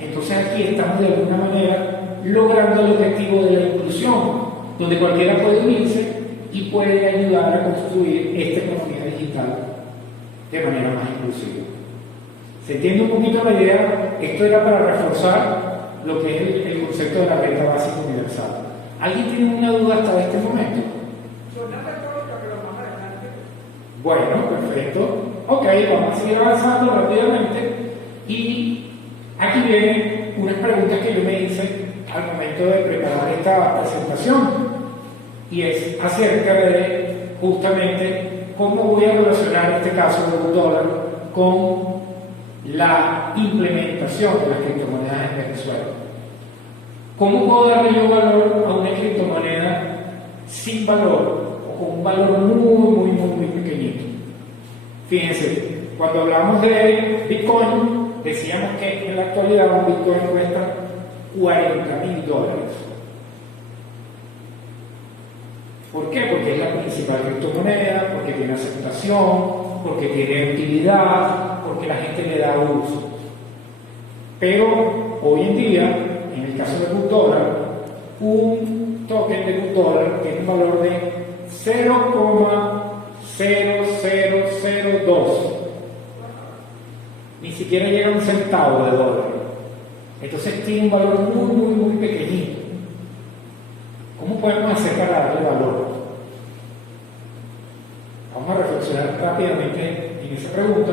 entonces aquí estamos de alguna manera logrando el objetivo de la inclusión, donde cualquiera puede unirse y puede ayudar a construir esta economía digital de manera más inclusiva. ¿Se entiende un poquito la idea? Esto era para reforzar lo que es el concepto de la renta básica universal. ¿Alguien tiene una duda hasta este momento? Suena retórica, pero más adelante. Bueno, perfecto. Ok, vamos a seguir avanzando rápidamente. Y aquí vienen unas preguntas que yo me hice al momento de preparar esta presentación. Y es acerca de justamente cómo voy a relacionar este caso del dólar con la implementación de las criptomonedas en Venezuela. ¿Cómo puedo darle yo valor a una criptomoneda sin valor o con un valor muy pequeñito? Fíjense, cuando hablamos de Bitcoin, decíamos que en la actualidad un Bitcoin cuesta $40,000. ¿Por qué? Porque es la principal criptomoneda, porque tiene aceptación, porque tiene utilidad, porque la gente le da uso. Pero hoy en día, en el caso de $1, un token de $1 tiene un valor de 0,0002. Ni siquiera llega a un centavo de dólar. Entonces tiene un valor muy pequeñito. ¿Cómo podemos hacer para darle valor? Vamos a reflexionar rápidamente en esa pregunta.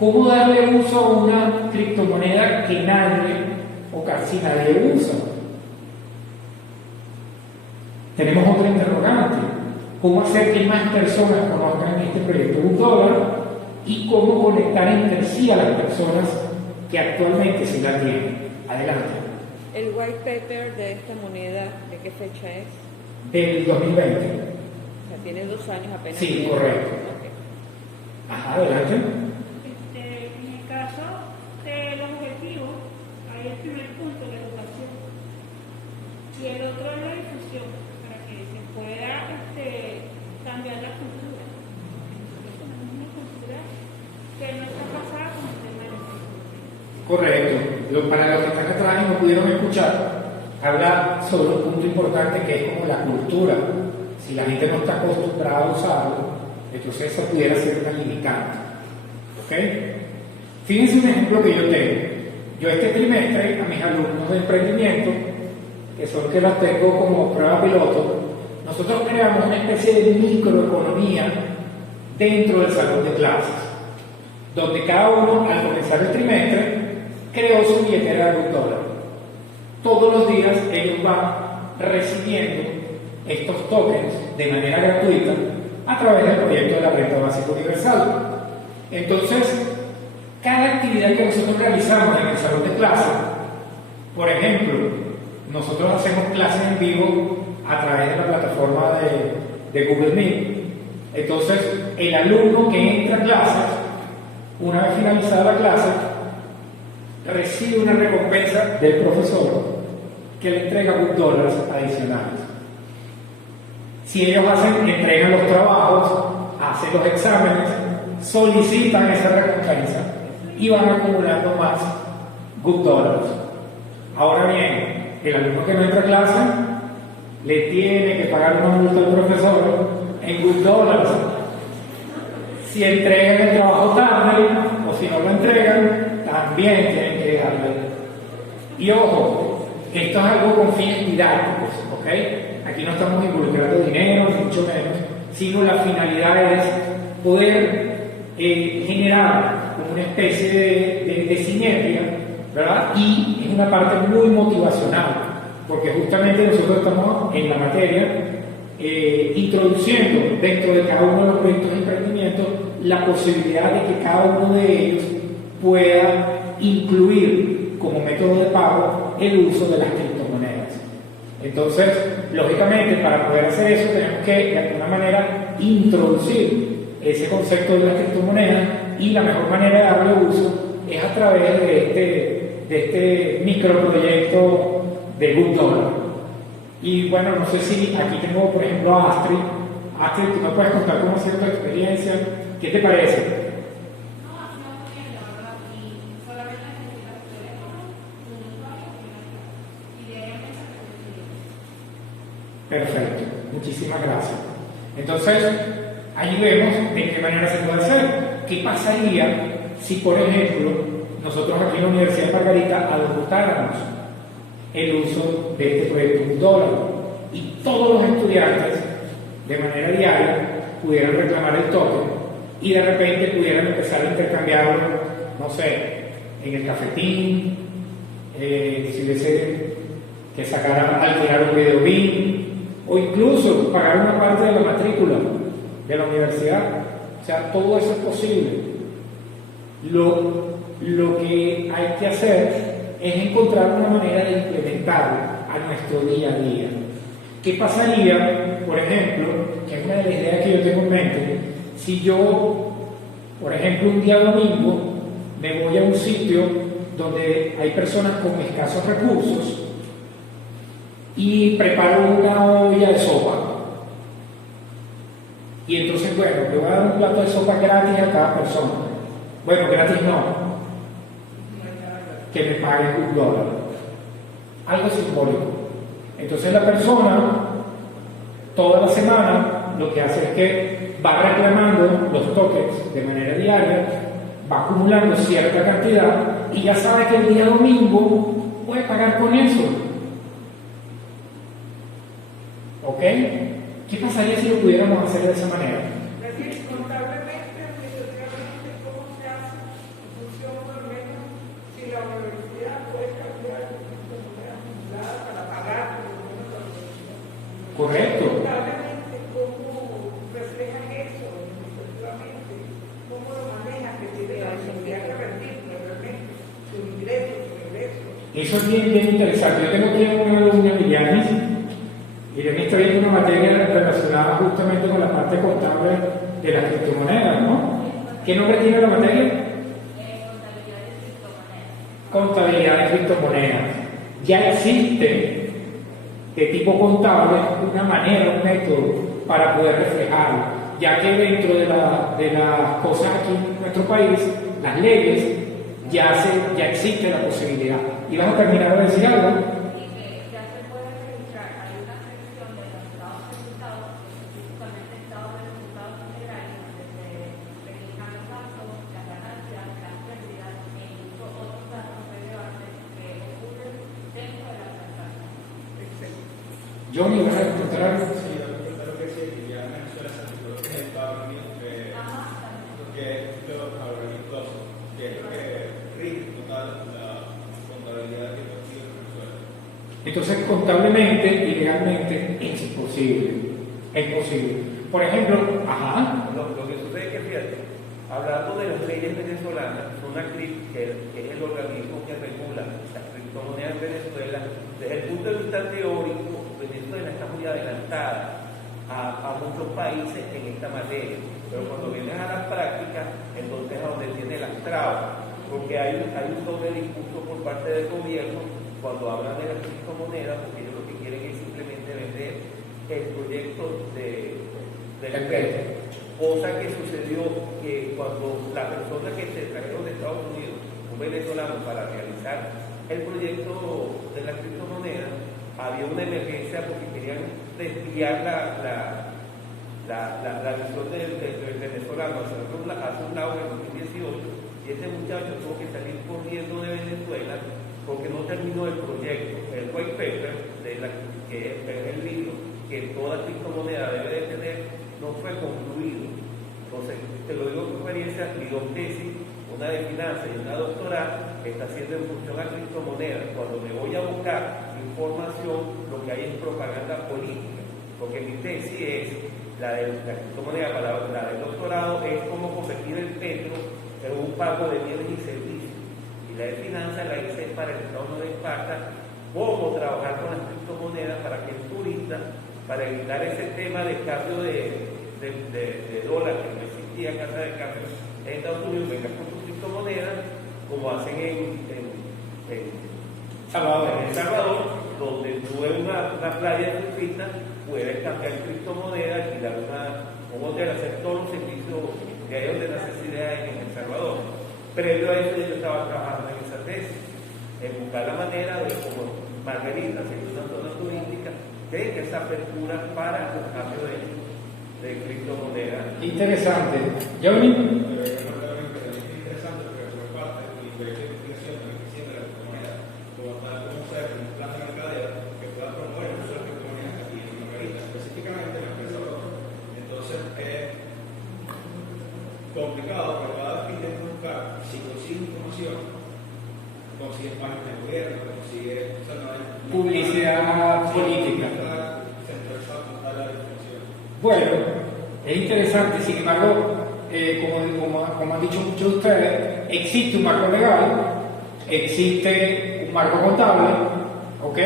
¿Cómo darle uso a una criptomoneda que nadie o casi nadie usa? Tenemos otra interrogante. ¿Cómo hacer que más personas conozcan este proyecto $1 y cómo conectar entre sí a las personas que actualmente sí la tienen? Adelante. El white paper de esta moneda, ¿de qué fecha es? Del 2020. O sea, tiene 2 años apenas. Sí, correcto. Ok. Ajá, adelante. En el caso de los objetivos, hay el primer punto, la educación, y el otro es la difusión, para que se pueda cambiar la cultura. Nosotros tenemos una cultura que no está pasada con el tema de la cultura. Correcto. Para los que están atrás y no pudieron escuchar, habla sobre un punto importante que es como la cultura. Si la gente no está acostumbrada a usarlo, entonces eso pudiera ser una limitante. ¿Ok? Fíjense un ejemplo que yo tengo. Yo este trimestre a mis alumnos de emprendimiento, que son que los tengo como prueba piloto, nosotros creamos una especie de microeconomía dentro del salón de clases, donde cada uno al comenzar el trimestre creó su billetera de $1. Todos los días ellos van recibiendo estos tokens de manera gratuita a través del proyecto de la renta básica universal. Entonces, cada actividad que nosotros realizamos en el salón de clase, por ejemplo, nosotros hacemos clases en vivo a través de la plataforma de Google Meet. Entonces, el alumno que entra a clases, una vez finalizada la clase, recibe una recompensa del profesor que le entrega $1 adicionales. Si ellos entregan los trabajos, hacen los exámenes, solicitan esa recompensa y van acumulando más $1. Ahora bien, el alumno que no entra a clase le tiene que pagar una multa al profesor en $1. Si entregan el trabajo tarde o si no lo entregan, también tienen que darle. Y ojo, esto es algo con fines didácticos, ¿ok? Aquí no estamos involucrando dinero, ni mucho menos, sino la finalidad es poder generar como una especie de sinergia, ¿verdad? Y es una parte muy motivacional, porque justamente nosotros estamos en la materia introduciendo dentro de cada uno de los proyectos de emprendimiento la posibilidad de que cada uno de ellos pueda incluir como método de pago el uso de las criptomonedas. Entonces, lógicamente, para poder hacer eso tenemos que de alguna manera introducir ese concepto de las criptomonedas, y la mejor manera de darle uso es a través de este microproyecto de Good Dollar. Y bueno, no sé si aquí tengo por ejemplo a Astrid. Astrid, ¿tú me puedes contar cómo ha sido tu experiencia? ¿Qué te parece? Perfecto, muchísimas gracias. Entonces, ahí vemos de qué manera se puede hacer. ¿Qué pasaría si, por ejemplo, nosotros aquí en la Universidad de Margarita adoptáramos el uso de este proyecto Good Dollar y todos los estudiantes de manera diaria pudieran reclamar el token y de repente pudieran empezar a intercambiarlo, no sé, en el cafetín, si hubiese que sacar, alquilar un videobin, o incluso pagar una parte de la matrícula de la universidad? O sea, todo eso es posible. Lo que hay que hacer es encontrar una manera de implementarlo a nuestro día a día. ¿Qué pasaría, por ejemplo, que es una de las ideas que yo tengo en mente, si yo, por ejemplo, un día domingo me voy a un sitio donde hay personas con escasos recursos y preparo una olla de sopa? Y entonces, bueno, le voy a dar un plato de sopa gratis a cada persona. Bueno, gratis no, que me paguen $1. Algo simbólico. Entonces la persona, toda la semana, lo que hace es que va reclamando los tokens de manera diaria, va acumulando cierta cantidad y ya sabe que el día domingo puede pagar con eso. ¿Ok? ¿Qué pasaría si lo pudiéramos hacer de esa manera? Es decir, contablemente, administrativamente, ¿cómo se hace? Funciona por lo menos si la universidad puede cambiar de manera acumulada para pagar por lo menos la universidad. Correcto. Contablemente, ¿cómo reflejan eso administrativamente? ¿Cómo lo manejan? Que tiene la universidad que rendir realmente sus ingresos, sus egresos. Eso es bien, bien interesante. Yo tengo aquí una alumna, Villanis, y de mí estoy en una materia relacionada justamente con la parte contable de las criptomonedas, ¿no? ¿Qué nombre tiene la materia? Contabilidad de criptomonedas. Ya existe de tipo contable una manera, un método para poder reflejarlo, ya que dentro de las cosas aquí en nuestro país, las leyes, ya existe la posibilidad. ¿Y vas a terminar de decir algo? Johnny, ¿vas a encontrar algo? Sí, yo creo que sí, que ya Venezuela se aplicó lo que es el pago que es lo agroalimentoso, que es lo que rige total la contabilidad que consigue en Venezuela. Entonces, contablemente y legalmente es imposible. Es posible. Por ejemplo, Lo que sucede es que, fíjate, hablando de las leyes venezolanas, SUNACRIP, que es el organismo que regula las criptomonedas en Venezuela, desde el punto de vista teórico, Venezuela está muy adelantada a muchos países en esta materia, pero cuando vienes a la práctica, entonces es donde tiene las trabas, porque hay un doble discurso por parte del gobierno cuando hablan de las criptomonedas, porque ellos lo que quieren es simplemente vender el proyecto de la empresa, cosa que sucedió que cuando la persona que se trajeron de Estados Unidos, un venezolano, para realizar el proyecto de la criptomoneda, había una emergencia porque querían desviar la visión del venezolano hace un auge en 2018 y este muchacho tuvo que salir corriendo de Venezuela porque no terminó el proyecto, el white paper, que es el libro que toda criptomoneda debe de tener, no fue concluido. Entonces, te lo digo por experiencia, mi dos tesis, una de finanzas y una doctoral, está haciendo en función a criptomonedas. Cuando me voy a buscar información, lo que hay es propaganda política, porque mi tesis es la de la criptomoneda, para la del doctorado es cómo convertir el petro en un pago de bienes y servicios. Y la de finanzas la hice para el Estado de Esparta, cómo trabajar con las criptomonedas para que el turista, para evitar ese tema de cambio de dólar que no existía en casa de cambio en Estados Unidos, venga con sus criptomonedas, como hacen en El Salvador, donde tú en una playa surfista puedes cambiar criptomonedas, alquilar un hotel, hacer todos los servicios que hay de necesidad en El Salvador. Previo a eso yo estaba trabajando en esa tesis, en buscar la manera de, como Margarita, siendo una zona turística, de esa apertura para el cambio de criptomonedas. Interesante. Yo complicado, pero cada vez que intentas buscar, si consigues información, consigues páginas de gobierno, consigues publicidad política. Bueno, es interesante, sin embargo, como han dicho muchos de ustedes, existe un marco legal, existe un marco contable, ¿ok?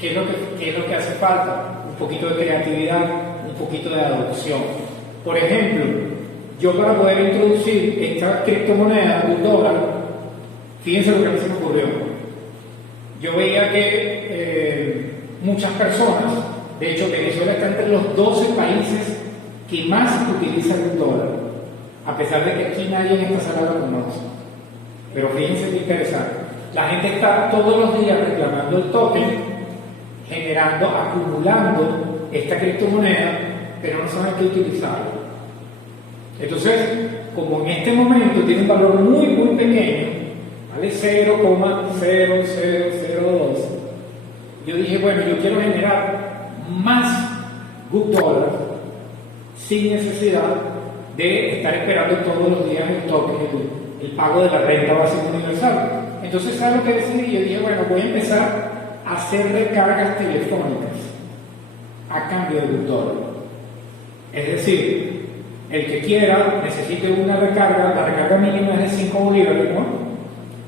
¿Qué es lo que hace falta? Un poquito de creatividad, un poquito de adopción. Por ejemplo, yo para poder introducir esta criptomoneda, $1, fíjense lo que a mí se me ocurrió. Yo veía que muchas personas, de hecho Venezuela está entre los 12 países que más utilizan $1, a pesar de que aquí nadie en esta sala lo conoce. Pero fíjense qué interesante. La gente está todos los días reclamando el token, generando, acumulando esta criptomoneda, pero no saben qué utilizarlo. Entonces, como en este momento tiene un valor muy, muy pequeño, ¿vale? 0,0002, yo dije, bueno, yo quiero generar más $1 sin necesidad de estar esperando todos los días el token, el pago de la renta básica universal. Entonces, ¿sabes lo que decidí? Yo dije, bueno, voy a empezar a hacer recargas telefónicas a cambio de $1. Es decir, el que quiera, necesite una recarga, la recarga mínima es de 5 bolívares, ¿no?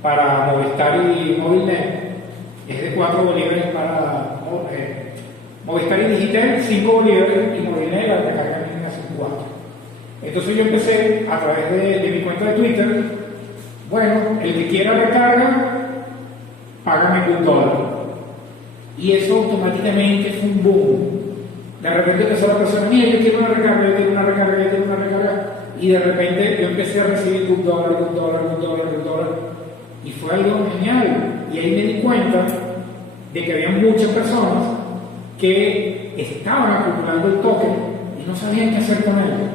Para Movistar y Movilnet, es de 4 bolívares para Movistar y Digital, 5 bolívares, y Movilnet la recarga mínima son 4. Entonces yo empecé a través de mi cuenta de Twitter, bueno, el que quiera recarga, págame $1. Y eso automáticamente fue un boom. De repente empezó la persona, mira, yo quiero una recarga, yo quiero una recarga, yo quiero una recarga. Y de repente yo empecé a recibir $1. Y fue algo genial. Y ahí me di cuenta de que había muchas personas que estaban acumulando el token y no sabían qué hacer con él.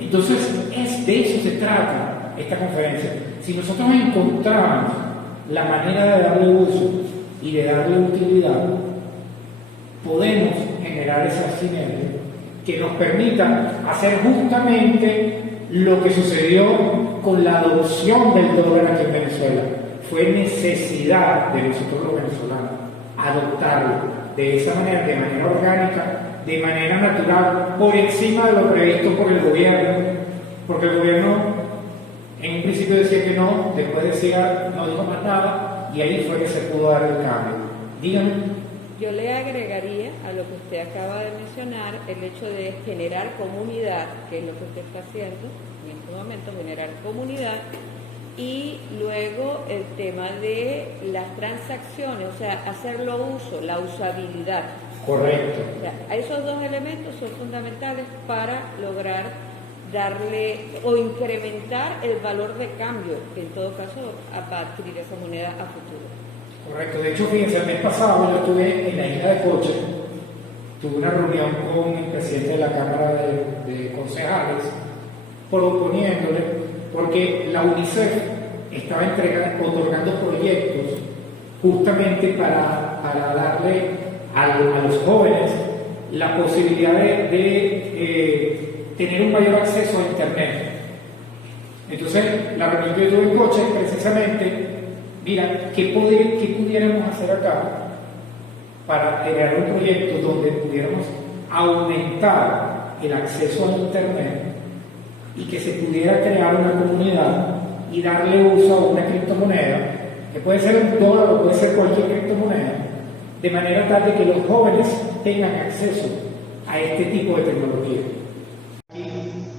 Entonces, de eso se trata esta conferencia. Si nosotros encontramos la manera de darle uso y de darle utilidad, podemos generar esa sinergia que nos permita hacer justamente lo que sucedió con la adopción del dólar aquí en Venezuela. Fue necesidad de nosotros los venezolanos adoptarlo de esa manera, de manera orgánica, de manera natural, por encima de lo previsto por el gobierno, porque el gobierno en un principio decía que no, después decía no dijo más nada, y ahí fue que se pudo dar el cambio. Díganme. Yo le agregaría a lo que usted acaba de mencionar el hecho de generar comunidad, que es lo que usted está haciendo en este momento, generar comunidad, y luego el tema de las transacciones, o sea, hacerlo uso, la usabilidad. Correcto. O sea, esos dos elementos son fundamentales para lograr darle o incrementar el valor de cambio, que en todo caso va a adquirir esa moneda a futuro. Correcto. De hecho, fíjense, el mes pasado yo estuve en la isla de Coche tuve una reunión con el presidente de la Cámara de Concejales proponiéndole, porque la UNICEF estaba otorgando proyectos justamente para darle a los jóvenes la posibilidad de tener un mayor acceso a Internet. Entonces, la reunión que yo tuve en Coche, precisamente, mira, ¿qué pudiéramos hacer acá para crear un proyecto donde pudiéramos aumentar el acceso a Internet y que se pudiera crear una comunidad y darle uso a una criptomoneda, que puede ser un dólar o puede ser cualquier criptomoneda, de manera tal de que los jóvenes tengan acceso a este tipo de tecnología?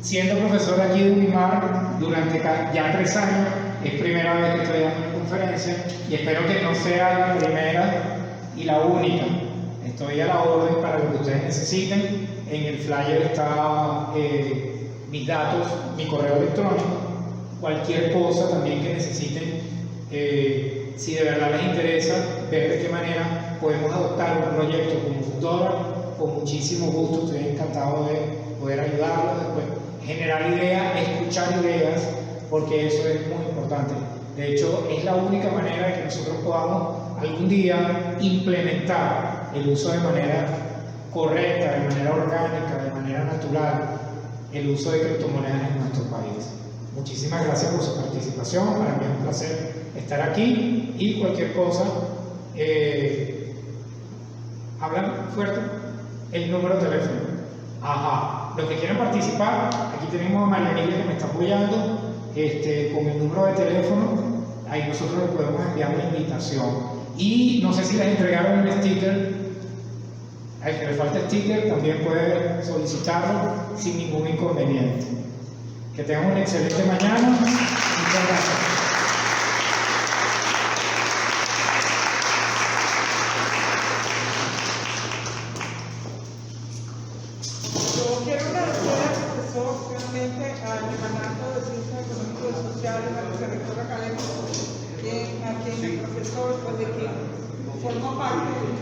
Siendo profesor aquí de UNIMAR durante ya 3 años, es primera vez que estoy dando una conferencia y espero que no sea la primera y la única. Estoy a la orden para lo que ustedes necesiten. En el flyer está mis datos, mi correo electrónico, cualquier cosa también que necesiten. Si de verdad les interesa ver de qué manera podemos adoptar un proyecto como Fundora, con muchísimo gusto, estoy encantado de poder ayudarlos, después generar ideas, escuchar ideas, porque eso es muy importante. De hecho, es la única manera de que nosotros podamos algún día implementar el uso de manera correcta, de manera orgánica, de manera natural, el uso de criptomonedas en nuestro país. Muchísimas gracias por su participación, para mí es un placer estar aquí y cualquier cosa, hablan fuerte, el número de teléfono. Ajá. Los que quieran participar, aquí tenemos a María Emilia que me está apoyando con el número de teléfono, ahí nosotros les podemos enviar una invitación. Y no sé si les entregaron un sticker, al que le falta sticker también puede solicitarlo sin ningún inconveniente. Que tengan una excelente mañana. Muchas gracias. Quiero agradecer al profesor, realmente al Departamento de Ciencias Económicas y Sociales, al vicerrector académico, a quien el profesor, pues de quien formó parte del